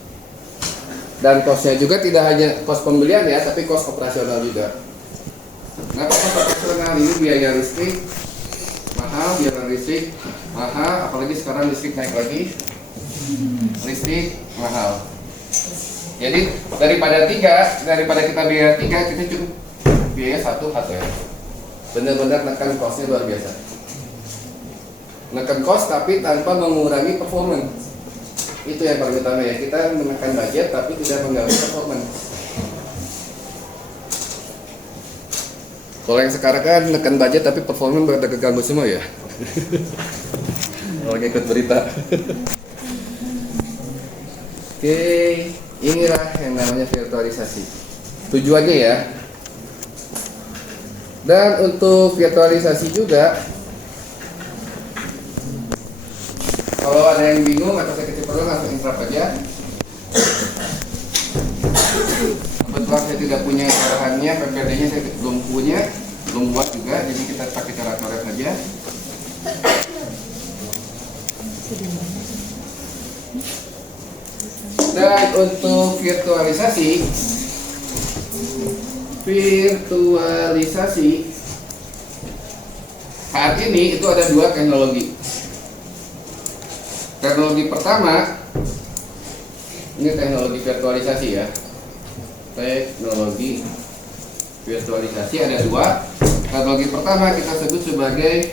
Dan costnya juga tidak hanya cost pembelian ya, tapi cost operasional juga. Nah, cost operasional ini biaya listrik mahal, biaya listrik mahal, apalagi sekarang listrik naik lagi, listrik mahal. Jadi daripada kita biaya 3, kita cukup biaya 1 hardware. Benar-benar nekan costnya luar biasa. Nekan cost tapi tanpa mengurangi performance. Itu yang paling utama ya, kita menekan budget tapi tidak mengganggu performance. Kalau yang sekarang kan menekan budget tapi performance berada keganggu semua ya. Kalau ikut berita. Oke, inilah yang namanya virtualisasi. Tujuannya ya. Dan untuk virtualisasi juga, kalau ada yang bingung atau saya kecepatan langsung interrupt aja. Kebetulan saya tidak punya arahannya, PPD-nya saya belum buat juga, jadi kita pakai cara coret saja. Dan untuk virtualisasi saat ini itu ada 2 teknologi. Teknologi pertama, ini teknologi virtualisasi ya. Teknologi virtualisasi ada 2. Teknologi pertama kita sebut sebagai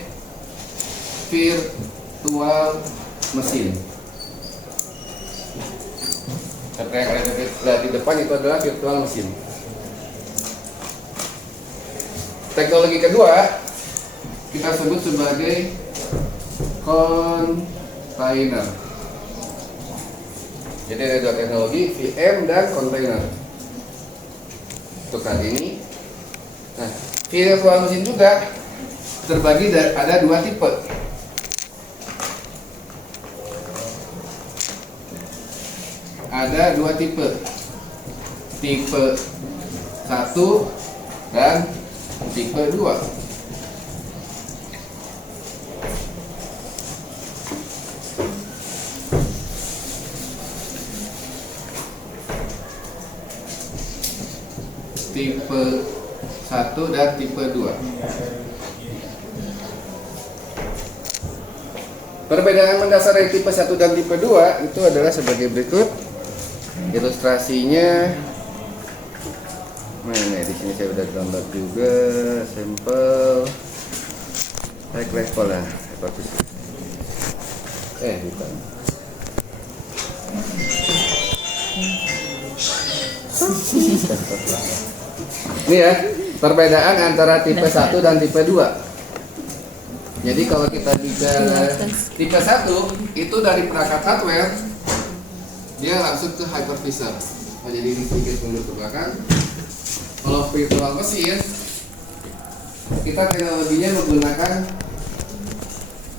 virtual mesin. Seperti yang kalian lihat di depan itu adalah virtual mesin. Teknologi kedua kita sebut sebagai container. Jadi ada 2 teknologi, VM dan container. Untuk saat ini, nah, virtual mesin juga terbagi ada 2 tipe. Ada 2 tipe. Tipe 1 dan tipe 2. Tipe 1 dan tipe 2. Perbedaan mendasar dari tipe 1 dan tipe 2 itu adalah sebagai berikut. Ilustrasinya di sini saya udah gambar juga sampel. High level lah, hypervisor. Bukan. Ini ya, perbedaan antara tipe 1 dan tipe 2. Jadi kalau kita bicara tipe 1 itu dari perangkat hardware dia langsung ke hypervisor. Jadi ini sedikit mundur ke belakang. Kalau virtual mesin kita teknologinya menggunakan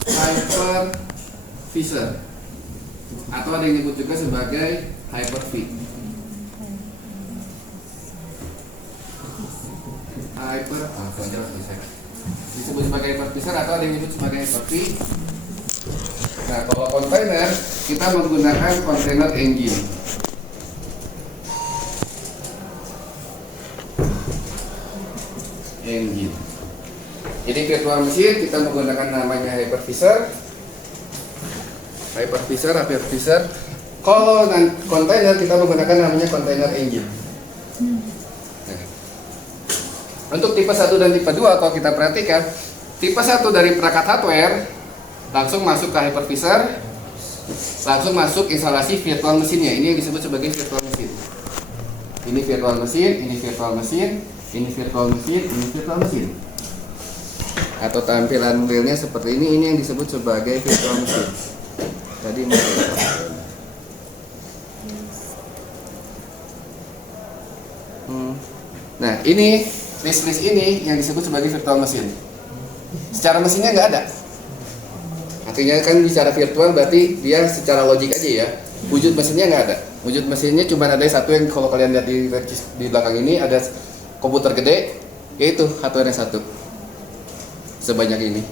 hypervisor atau ada yang disebut juga sebagai Hyper-V. Disebut sebagai hypervisor atau ada yang disebut sebagai Hyper-V. Nah, kalau kontainer kita menggunakan container engine. Jadi virtual mesin kita menggunakan namanya hypervisor. Kalau kontainer kita menggunakan namanya container engine. Nah, untuk tipe 1 dan tipe 2 kalau kita perhatikan, tipe 1 dari perangkat hardware langsung masuk ke hypervisor, langsung masuk instalasi virtual mesinnya. Ini yang disebut sebagai virtual mesin. Ini virtual mesin, ini virtual mesin, ini virtual mesin, ini virtual mesin. Atau tampilan realnya seperti ini yang disebut sebagai virtual mesin. Tadi Nah, ini list ini yang disebut sebagai virtual mesin. Secara mesinnya nggak ada. Artinya kan bicara virtual berarti dia secara logik aja ya. Wujud mesinnya nggak ada. Wujud mesinnya cuma ada satu yang kalau kalian lihat di belakang ini ada komputer gede, yaitu hardware yang satu. Sebanyak ini.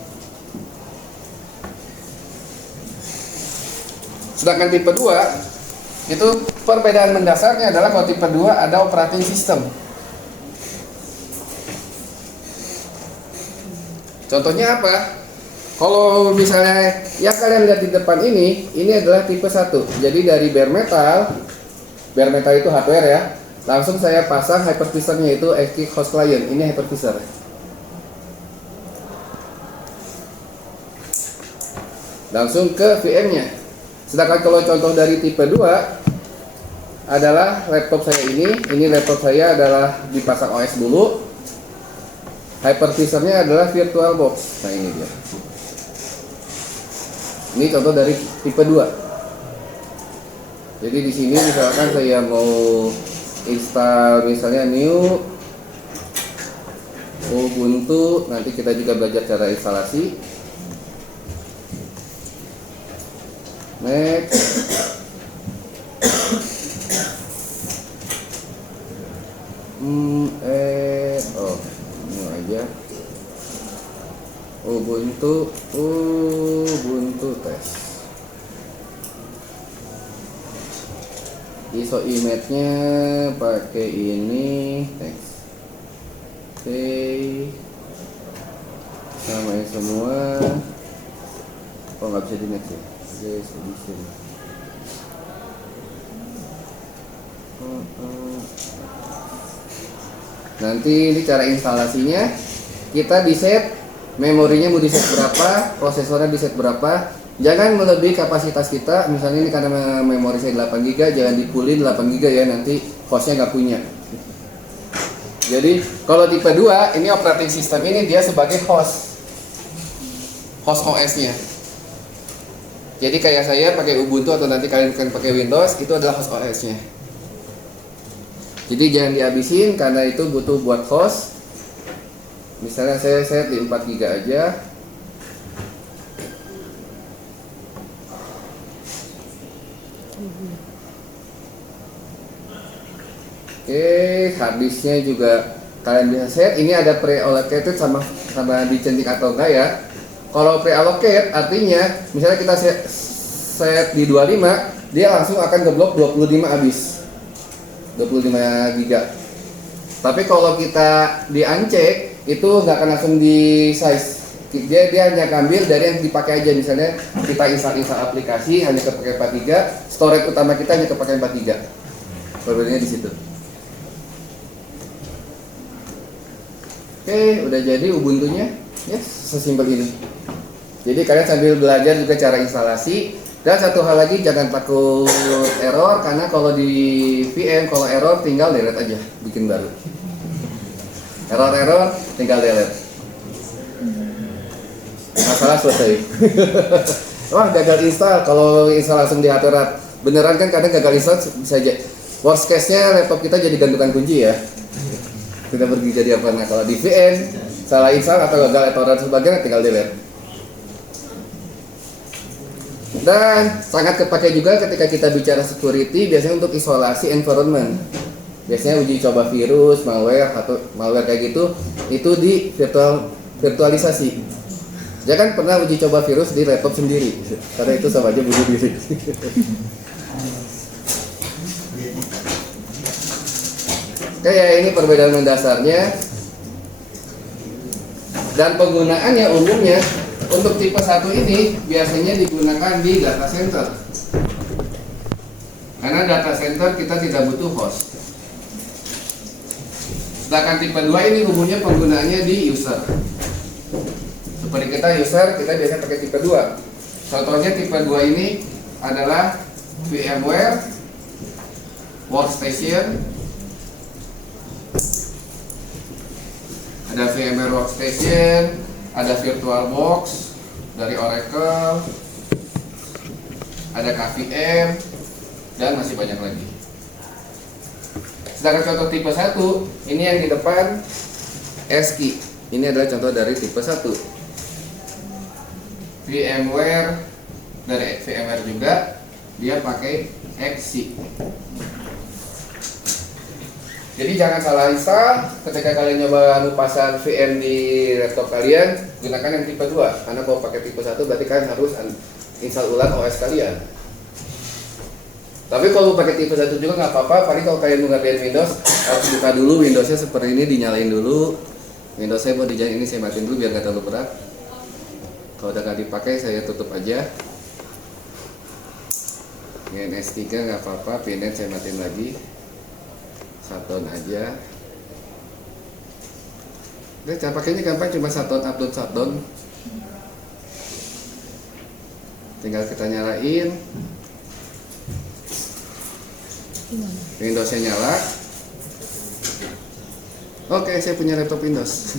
Sedangkan tipe 2 itu perbedaan mendasarnya adalah kalau tipe 2 ada operating system. Contohnya apa? Kalau misalnya yang kalian lihat di depan ini adalah tipe 1. Jadi dari bare metal itu hardware ya. Langsung saya pasang hypervisornya itu XK host client. Ini hypervisor. Langsung ke VM-nya. Sedangkan kalau contoh dari tipe 2 adalah laptop saya ini laptop saya adalah dipasang OS dulu. Hypervisornya adalah virtual box. Nah, ini dia. Ini contoh dari tipe 2. Jadi di sini misalkan saya mau install misalnya new Ubuntu, nanti kita juga belajar cara instalasi. Next. Ini aja. Ubuntu test. ISO image-nya pakai ini, next. Oke. Samain semua. Oh, nggak bisa di next ya. Yes, edition. Nanti ini cara instalasinya. Kita di set memorinya mau di set berapa, prosesornya di set berapa. Jangan melebihi kapasitas kita. Misalnya ini karena memori saya 8 GB, jangan dipulin 8 GB ya, nanti hostnya nggak punya. Jadi kalau tipe 2 ini operating system ini dia sebagai host OS-nya. Jadi kayak saya pakai Ubuntu atau nanti kalian pakai Windows, itu adalah host OS-nya. Jadi jangan dihabisin karena itu butuh buat host. Misalnya saya set di 4 GB aja. Oke, harddisknya juga kalian bisa set. Ini ada pre-allocated sama dicentik atau enggak ya. Kalau pre-allocate artinya misalnya kita set di 25, dia langsung akan ngeblok 25 habis. 25 GB. Tapi kalau kita di uncheck itu nggak akan langsung di size. Dia hanya ambil dari yang dipakai aja. Misalnya kita install aplikasi hanya kepakai 4 GB, storage utama kita hanya kepakai 4 GB. Perbedaannya di situ. Oke, udah jadi Ubuntunya. Ya, sesimpel ini. Jadi kalian sambil belajar juga cara instalasi. Dan satu hal lagi, jangan takut error, karena kalau di VM kalau error tinggal delete aja, bikin baru. Error tinggal delete. Masalah selesai. Wah, gagal install. Kalau install langsung di HP beneran kan kadang gagal install bisa aja. Worst case-nya laptop kita jadi gantungan kunci ya. Kita pergi jadi apa? Nah, kalau di VM salah install atau gagal atau sebagainya tinggal delete. Dan sangat kepake juga ketika kita bicara security, biasanya untuk isolasi environment. Biasanya uji coba virus, malware atau malware kayak gitu, itu di virtualisasi. Jangan pernah uji coba virus di laptop sendiri, karena itu sama aja bunuh diri. Kayak ini perbedaan mendasarnya. Dan penggunaannya umumnya untuk tipe 1 ini biasanya digunakan di data center. Karena data center kita tidak butuh host. Sedangkan tipe 2 ini umumnya penggunaannya di user. Seperti kita user, kita biasanya pakai tipe 2. Contohnya tipe 2 ini adalah VMware Workstation. Ada VMware Workstation, ada VirtualBox dari Oracle, ada KVM, dan masih banyak lagi. Sedangkan contoh tipe 1, ini yang di depan ASCII. Ini adalah contoh dari tipe 1. VMware dari VMware juga, dia pakai XC. Jadi jangan salah install ketika kalian nyoba pasang VM di laptop kalian, gunakan yang tipe 2. Karena kalau pakai tipe 1 berarti kalian harus install ulang OS kalian. Tapi kalau pakai tipe 1 juga nggak apa-apa, paling kalau kalian mau ngerjain Windows, harus buka dulu Windowsnya seperti ini, dinyalain dulu. Windows saya mau dijain ini, saya matiin dulu biar nggak terlalu berat. Kalau udah nggak dipakai, saya tutup aja. Ini S3 nggak apa-apa, pinin saya matiin lagi. Shutdown aja. Udah, cara pakainya gampang, cuma shutdown, upload, shutdown. Tinggal kita nyalain. Windowsnya nyala. Oke, saya punya laptop Windows.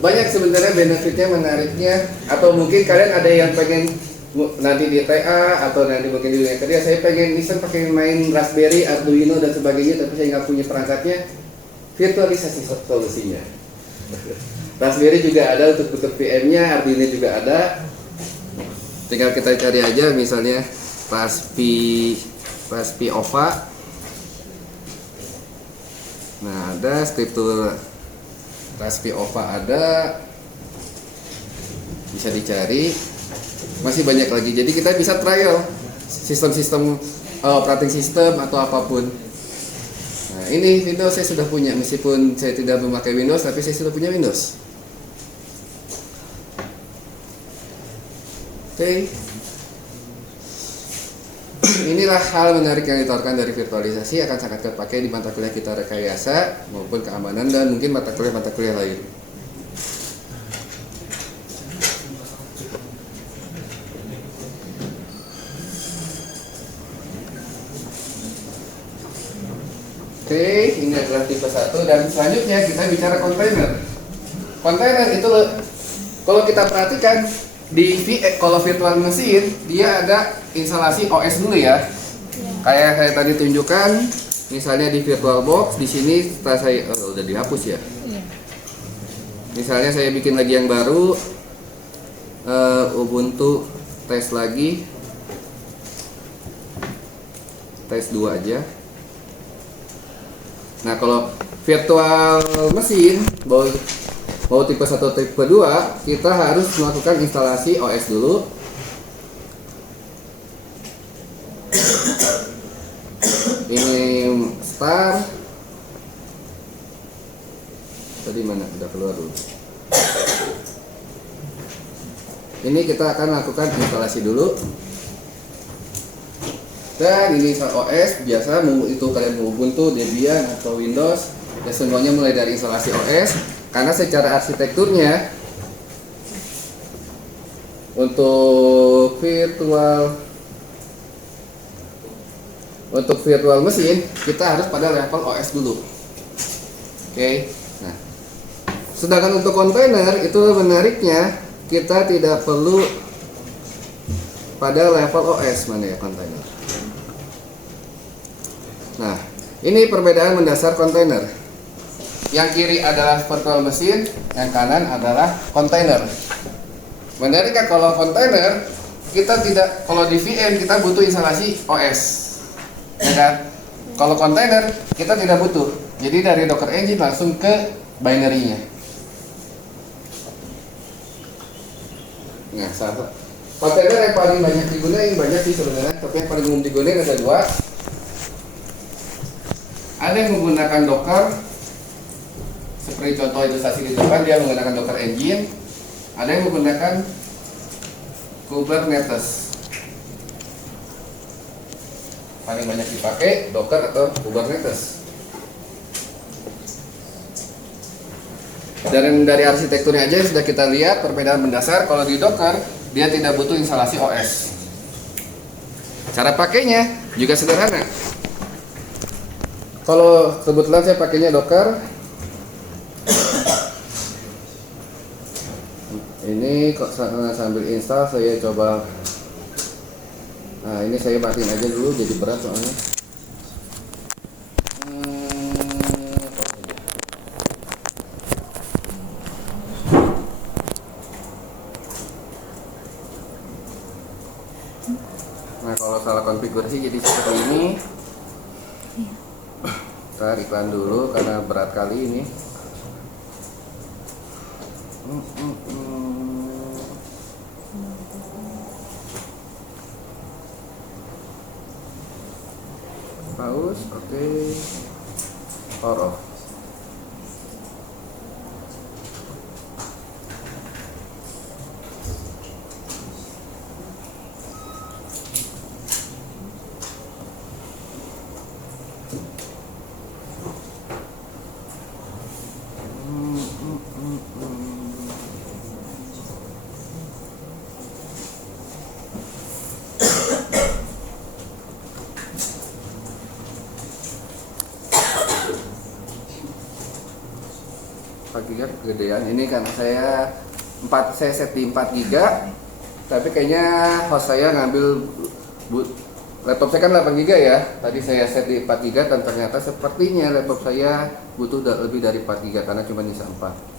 Banyak sebenarnya benefitnya, menariknya, atau mungkin kalian ada yang pengen nanti di TA atau nanti mungkin di dunia kerja, saya pengen iseng pakai main Raspberry, Arduino dan sebagainya, tapi saya nggak punya perangkatnya. Virtualisasi solusinya. Raspberry juga ada untuk bentuk VM-nya, Arduino juga ada. Tinggal kita cari aja misalnya Raspi OVA. Nah, ada skriptur Raspi OVA ada, bisa dicari, masih banyak lagi. Jadi kita bisa trial sistem-sistem operating system atau apapun. Nah, ini Windows saya sudah punya, meskipun saya tidak memakai Windows, tapi saya sudah punya Windows. Oke. Inilah hal menarik yang ditawarkan dari virtualisasi, akan sangat terpakai di mata kuliah kita rekayasa maupun keamanan dan mungkin mata kuliah lain. Oke, ini adalah tipe 1 dan selanjutnya kita bicara kontainer. Kontainer itu kalau kita perhatikan kalau virtual mesin dia ada instalasi OS dulu ya. Kayak saya tadi tunjukkan, misalnya di VirtualBox di sini setelah saya udah dihapus ya. Misalnya saya bikin lagi yang baru, Ubuntu tes lagi, tes 2 aja. Nah, kalau virtual mesin mau tipe 1 tipe 2, kita harus melakukan instalasi OS dulu. Ini start. Tadi mana? Udah keluar dulu. Ini kita akan lakukan instalasi dulu. Dan ini OS biasa itu kalian mau Ubuntu, Debian atau Windows, ya semuanya mulai dari instalasi OS. Karena secara arsitekturnya untuk virtual mesin kita harus pada level OS dulu. Oke. Nah, sedangkan untuk kontainer itu menariknya kita tidak perlu pada level OS. Mana ya kontainer? Nah, ini perbedaan mendasar kontainer. Yang kiri adalah virtual mesin, yang kanan adalah kontainer. Menarik kan kalau kontainer kita tidak, kalau di VM kita butuh instalasi OS, ya kan? Kalau kontainer kita tidak butuh. Jadi dari Docker Engine langsung ke binary-nya. Nah, kontainer yang paling banyak digunakan, banyak sih sebenarnya, tapi yang paling umum digunakan ada dua. Ada yang menggunakan Docker, seperti contoh ilustrasi di depan, dia menggunakan Docker Engine. Ada yang menggunakan Kubernetes. Paling banyak dipakai Docker atau Kubernetes. Dan dari arsitekturnya aja sudah kita lihat perbedaan mendasar. Kalau di Docker dia tidak butuh instalasi OS. Cara pakainya juga sederhana. Kalau kebetulan saya pakainya Docker, ini kok sambil install saya coba. Nah, ini saya matiin aja dulu, jadi berat soalnya. Nah, kalau salah konfigurasi jadi seperti ini. Kita iklan dulu karena berat kali ini. Pause, oke. Power off. GB kegedean ini karena saya set di 4 GB, tapi kayaknya host saya ngambil laptop saya kan 8 GB ya. Tadi saya set di 4 GB dan ternyata sepertinya laptop saya butuh lebih dari 4 GB karena cuma bisa 4.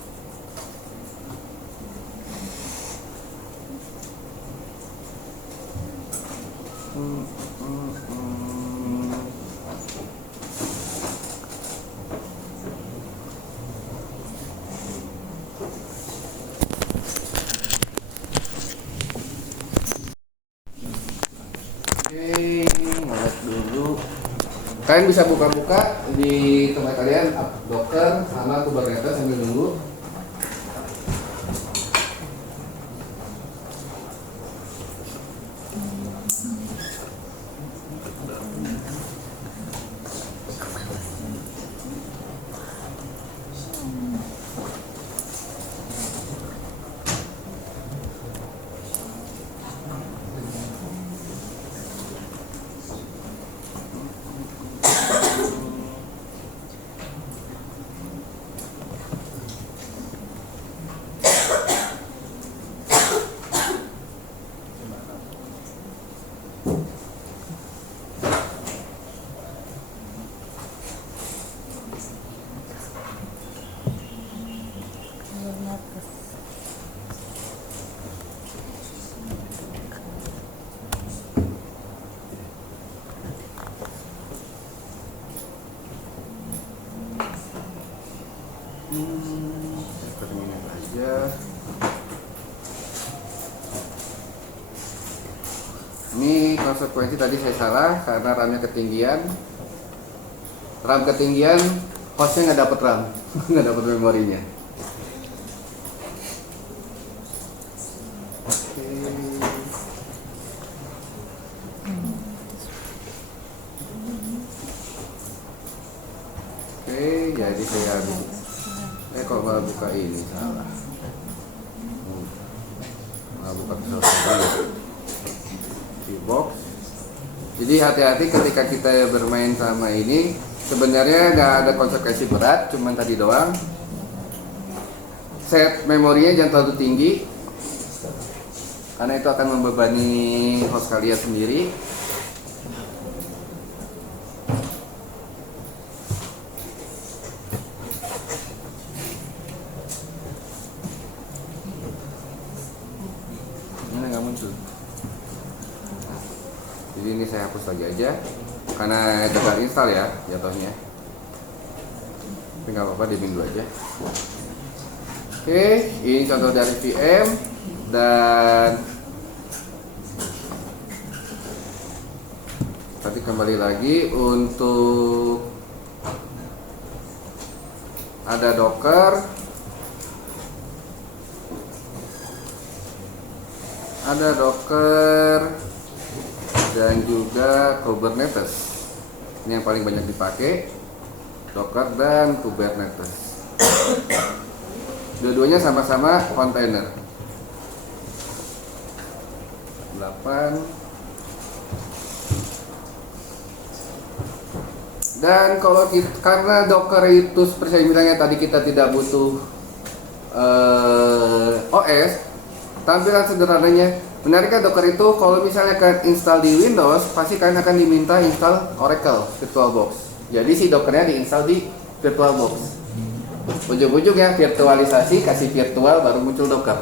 Kalian bisa buka-buka di tempat kalian Docker sama Kubernetes sambil nunggu. Terminal aja. Ini konsekuensi tadi saya salah karena RAM-nya ketinggian. RAM ketinggian, hostnya nggak dapat RAM, nggak dapat memorinya. Oke. Oke, jadi saya kalau malah buka ini salah. Malah buka di box. Jadi hati-hati ketika kita bermain sama ini. Sebenarnya nggak ada konsekuensi berat, cuman tadi doang. Set memorinya jangan terlalu tinggi, karena itu akan membebani host kalian sendiri. Ini nggak muncul. Jadi ini saya hapus lagi aja, karena gagal install ya jatuhnya. Tapi nggak apa-apa, dimin dulu aja. Oke, ini contoh dari VM dan tadi kembali lagi untuk ada Docker, dan juga Kubernetes. Ini yang paling banyak dipakai, Docker dan Kubernetes. Dua-duanya sama-sama kontainer. 8. Dan kalau karena Docker itu seperti misalnya tadi kita tidak butuh OS, tampilan sederhananya. Benarkah Docker itu kalau misalnya kalian install di Windows, pasti kalian akan diminta install Oracle VirtualBox. Jadi si Dockernya diinstal di VirtualBox. Ujung-ujungnya virtualisasi, kasih virtual baru muncul Docker.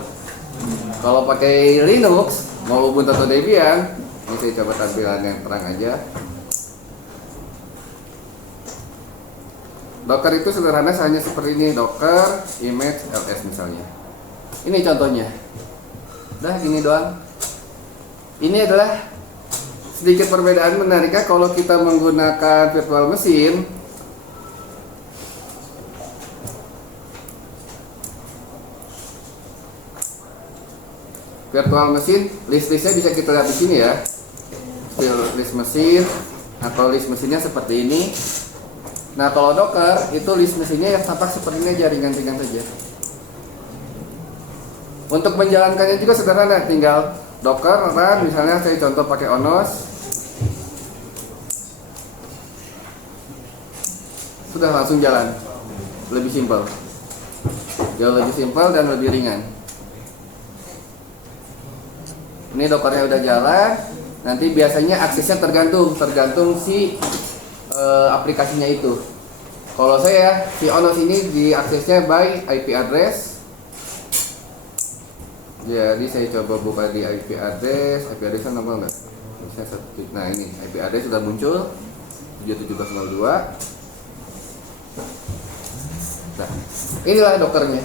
Kalau pakai Linux, mau Ubuntu atau Debian, ini saya coba tampilan yang terang aja. Docker itu sederhana hanya seperti ini, Docker image ls misalnya. Ini contohnya. Udah gini doang. Ini adalah sedikit perbedaan menariknya kalau kita menggunakan virtual machine. Virtual machine, list-listnya bisa kita lihat di sini ya. List mesin atau list mesinnya seperti ini. Nah kalau Docker itu list mesinnya yang tampak seperti ini aja, ringan-ringan saja. Untuk menjalankannya juga sederhana, tinggal Docker run, misalnya saya contoh pakai Onos. Sudah langsung jalan. Lebih simpel. Jauh lebih simpel dan lebih ringan. Ini Dockernya udah jalan. Nanti biasanya aksesnya tergantung si aplikasinya itu. Kalau saya si Onos ini diaksesnya by IP address. Jadi saya coba buka di IP address nomor enggak? Nah ini IP address sudah muncul 77.02. Nah inilah Dockernya.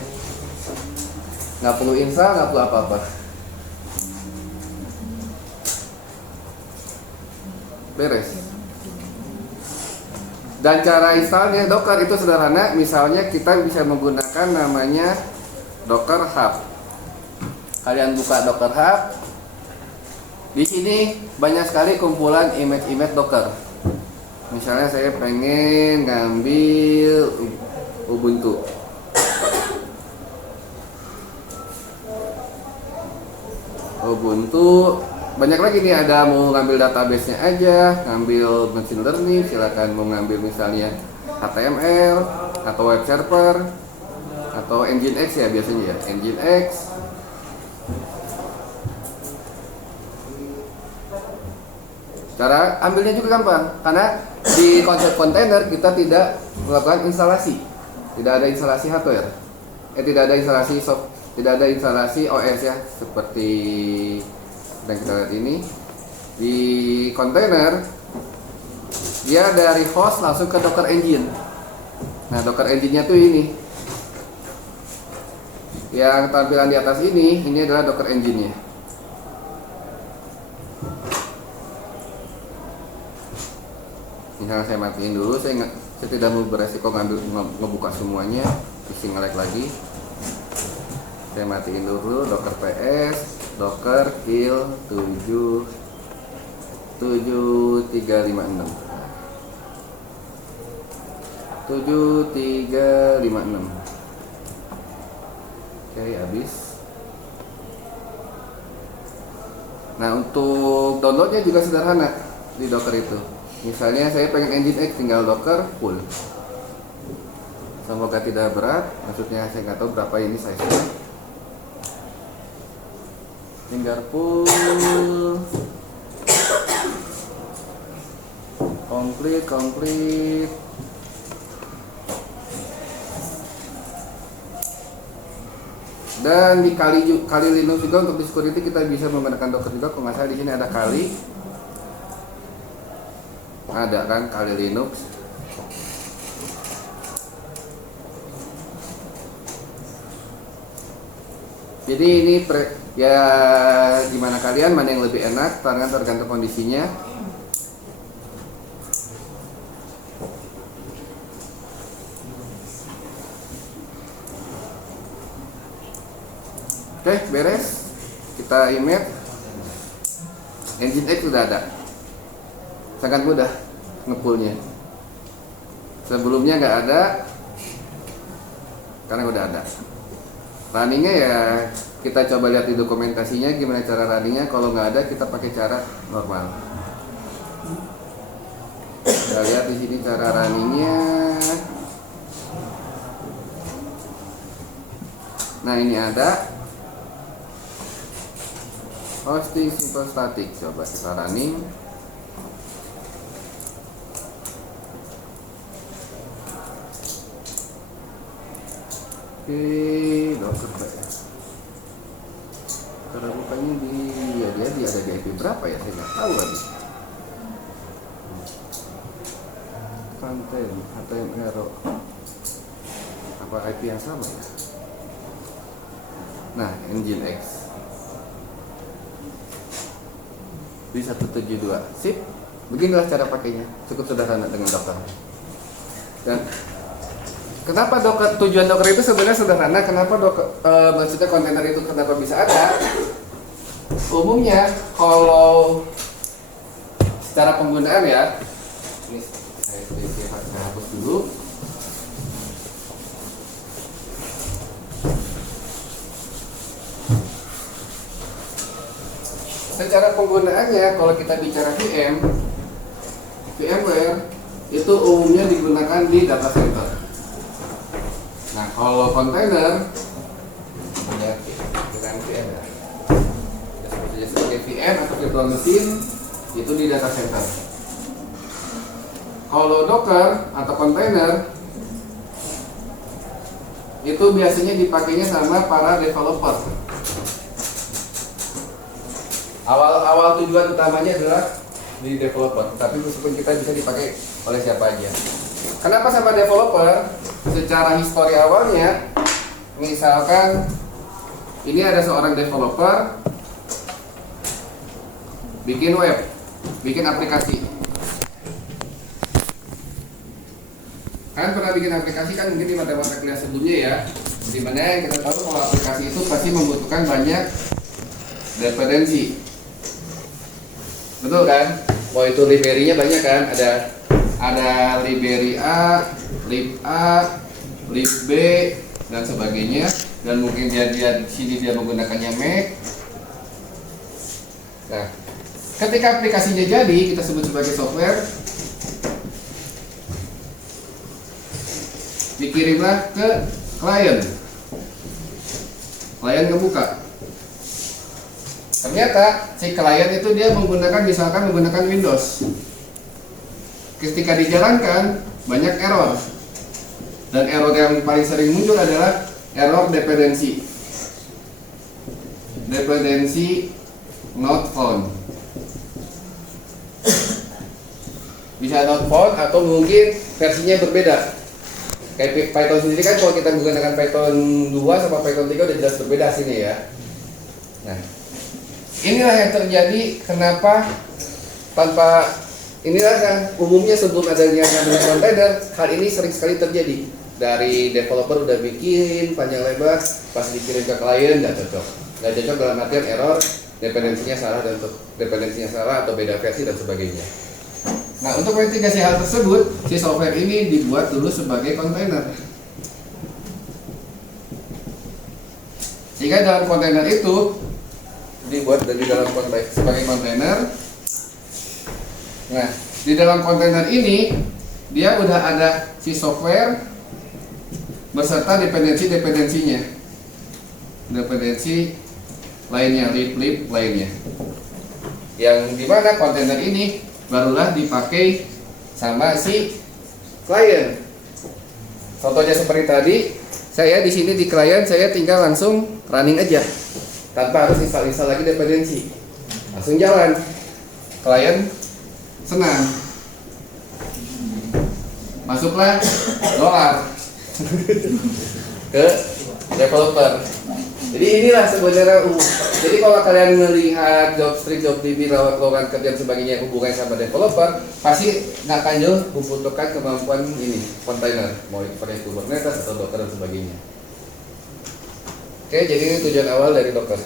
Nggak perlu install, nggak perlu apa-apa. Beres. Dan cara installnya Docker itu sederhana. Misalnya kita bisa menggunakan namanya Docker Hub. Kalian buka Docker Hub. Di sini banyak sekali kumpulan image Docker. Misalnya saya pengen ngambil Ubuntu. Banyak lagi nih, ada mau ngambil database-nya aja, ngambil machine learning, silakan mau ngambil misalnya HTML atau web server atau Nginx ya biasanya ya, Nginx. Cara ambilnya juga gampang, karena di konsep kontainer kita tidak melakukan instalasi, tidak ada instalasi hardware, tidak ada instalasi OS ya, seperti yang kita lihat ini. Di kontainer dia dari host langsung ke Docker Engine. Nah Docker Engine-nya tuh ini, yang tampilan di atas ini adalah Docker Engine-nya. Misalnya saya matiin dulu, saya tidak mau beresiko ngebuka semuanya, pusing nge-lag lagi. Saya matiin dulu Docker PS. Docker kill 7356 7356. Oke, habis. Nah, untuk downloadnya juga sederhana di Docker itu. Misalnya saya pengen Nginx, tinggal Docker full. Semoga tidak berat, maksudnya saya nggak tahu berapa ini size-nya. Tinggal full, komplit. Dan di kali Linux juga untuk di security kita bisa menggunakan Docker juga. Kalau nggak salah di sini ada kali kan kali Linux. Jadi ini ya gimana kalian, mana yang lebih enak, tergantung kondisinya. Oke, beres. Kita email. Nginx sudah ada. Sangat mudah ngepullnya. Sebelumnya nggak ada, karena udah ada. Runningnya ya kita coba lihat di dokumentasinya gimana cara runningnya. Kalau nggak ada kita pakai cara normal. Kita lihat di sini cara runningnya. Nah, ini ada hosting simple static. Coba kita running. Oke, Docker ya. Cara bukanya dia ada di IP berapa ya? Saya nggak tahu lagi. Content HTML apa IP yang sama ya? Nah, Nginx di 172. Sip. Beginilah cara pakainya. Cukup sederhana dengan Docker. Dan kenapa Docker, tujuan Docker itu sebenarnya sederhana. Kenapa Docker, maksudnya kontainer itu kenapa bisa ada? Umumnya kalau secara penggunaan ya, ini saya hapus dulu. Secara penggunaannya, kalau kita bicara VMware itu umumnya digunakan di data center. Nah, kalau kontainer ya dengan VM ya, sebetulnya sebagai VM atau virtual machine itu di data center. Kalau Docker atau kontainer itu biasanya dipakainya sama para developer. Awal tujuan utamanya adalah di developer, tapi meskipun kita bisa dipakai oleh siapa aja. Kenapa sama developer? Secara histori awalnya, misalkan ini ada seorang developer bikin web, bikin aplikasi. Kan pernah bikin aplikasi kan mungkin di mata-mata kuliah sebelumnya ya, dimana yang kita tahu kalau aplikasi itu pasti membutuhkan banyak dependensi. Betul kan? Mau itu library-nya banyak kan? Ada library A, lib A, lib B dan sebagainya. Dan mungkin dia di sini dia menggunakannya Mac. Nah, ketika aplikasinya jadi, kita sebut sebagai software, dikirimlah ke klien. Klien ngebuka. Ternyata si klien itu dia misalkan menggunakan Windows. Ketika dijalankan banyak error. Dan error yang paling sering muncul adalah error dependency. Dependency not found. Bisa not found atau mungkin versinya berbeda. Kayak Python sendiri kan kalau kita menggunakan Python 2 sama Python 3 udah jelas berbeda sini ya. Nah, inilah yang terjadi kenapa inilah yang umumnya sebelum adanya namanya kontainer, hal ini sering sekali terjadi. Dari developer udah bikin panjang lebar, pas dikirim ke klien nggak cocok. Nggak cocok dalam artian error, dependensinya salah atau beda versi dan sebagainya. Nah, untuk mitigasi hal tersebut, si software ini dibuat dulu sebagai kontainer. Sehingga dalam kontainer itu dibuat di dalam sebagai kontainer. Nah, di dalam kontainer ini dia udah ada si software beserta dependensi-dependensinya, dependensi lainnya, lib lainnya, yang dimana kontainer ini barulah dipakai sama si klien. Contohnya seperti tadi, saya di sini di klien saya tinggal langsung running aja tanpa harus install lagi dependensi, langsung jalan. Klien senang, masuklah dolar ke developer. Jadi inilah sebenarnya jadi kalau kalian melihat JobStreet, JobDB, lowongan kerja dan sebagainya hubungannya sama developer, pasti nggak akan jauh membutuhkan kemampuan ini kontainer, mau pakai Kubernetes atau Docker dan sebagainya. Oke, jadi ini tujuan awal dari Docker.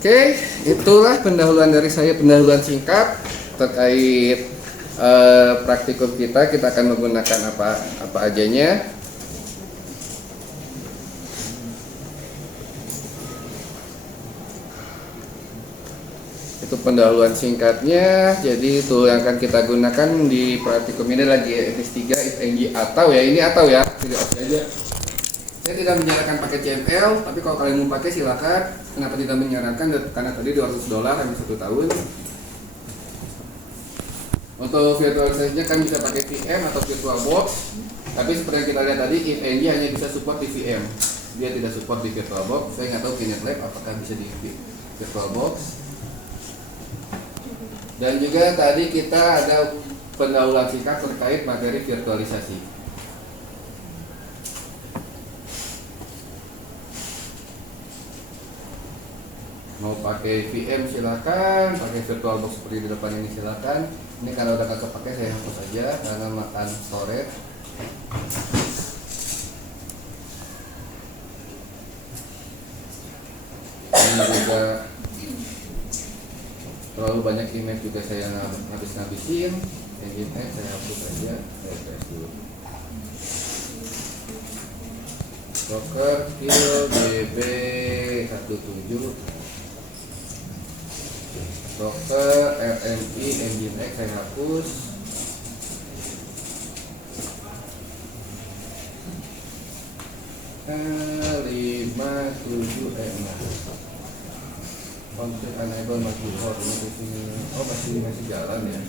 Oke, itulah pendahuluan dari saya, pendahuluan singkat terkait praktikum kita. Kita akan menggunakan apa ajanya. Itu pendahuluan singkatnya. Jadi itu yang akan kita gunakan di praktikum ini lagi FS3 IFNG atau ya ini atau ya tidak aja. Saya tidak menyarankan pakai CML, tapi kalau kalian mau pakai silakan. Kenapa tidak menyarankan? Karena tadi $200 hanya 1 tahun. Untuk virtualisasinya kan bisa pakai VM atau VirtualBox. Tapi seperti yang kita lihat tadi, IFNG hanya bisa support di VM. Dia tidak support di VirtualBox. Saya nggak tahu KineLab apakah bisa di VirtualBox. Dan juga tadi kita ada pendahuluan singkat terkait materi virtualisasi. Mau pakai VM silakan, pakai VirtualBox seperti di depan ini silakan. Ini kalau udah kagak pakai saya hapus aja karena makan storage. Ini juga terlalu banyak image juga saya ngabisin. Yang ini saya hapus aja. Saya dulu. Docker kill DB17 Docker RMI Nginx saya hapus. Config enable masih hot masih jalan ya.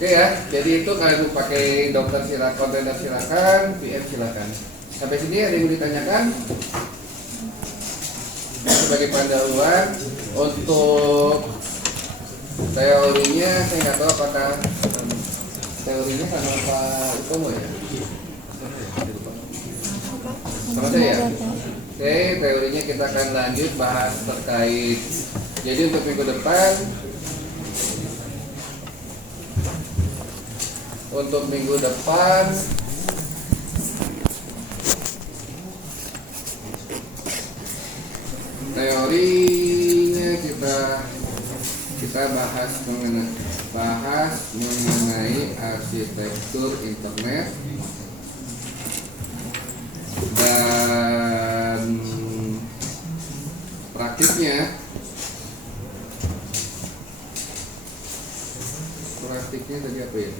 Oke ya, jadi itu kalian mau pakai Docker silakan, kontainer silakan, VM silakan. Sampai sini ada yang mau ditanyakan? Sebagai pendahuluan untuk teorinya, saya nggak tahu apakah teorinya sama Pak Utomo ya? Sama saya ya? Oke, teorinya kita akan lanjut bahas terkait. Jadi untuk minggu depan, teorinya kita bahas mengenai arsitektur internet dan praktiknya tadi apa ya?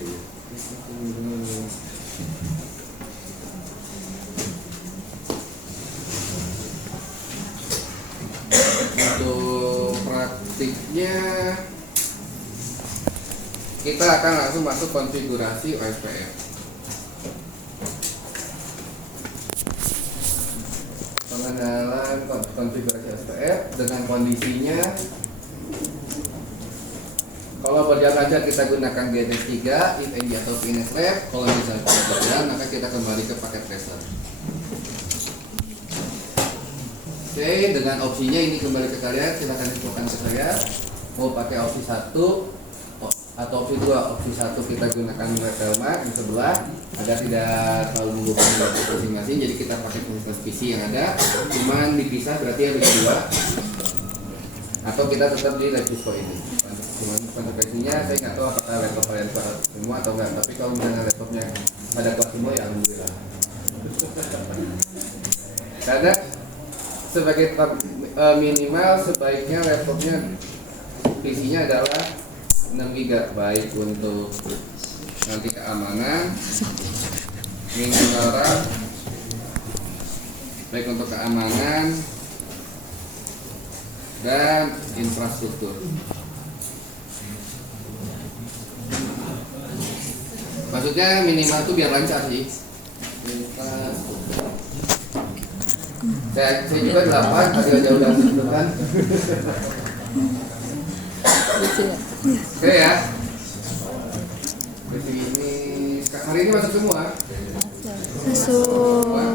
Untuk praktiknya kita akan langsung masuk konfigurasi OSPF. Pengenalan konfigurasi OSPF dengan kondisinya Kalau berjalan lancar kita gunakan GTS 3, IntelliJ atau VNet Lab. Kalau misalnya tidak berjalan, maka kita kembali ke paket tracer. Oke, dengan opsinya ini kembali ke kalian, silahkan infokan ke saya. Mau pakai opsi 1 atau opsi 2. Opsi 1 kita gunakan Retelma yang sebelah agar tidak terlalu membebani laptop masing-masing. Jadi kita pakai fasilitas PC yang ada, cuman dipisah berarti ada dua. Atau kita tetap di Levisco ini. Cuman konsekuensinya saya nggak tahu apakah laptop kalian semua atau enggak. Tapi kalau misalnya laptopnya pada kelas semua ya alhamdulillah. Karena sebagai minimal sebaiknya laptopnya isinya adalah 6 GB untuk nanti keamanan, minimal RAM, baik untuk keamanan dan infrastruktur. Maksudnya minimal itu biar lancar sih. Saya juga 8 tadi aja udah sebutkan. Oke ya. Di sini hari ini masuk semua. Masuk.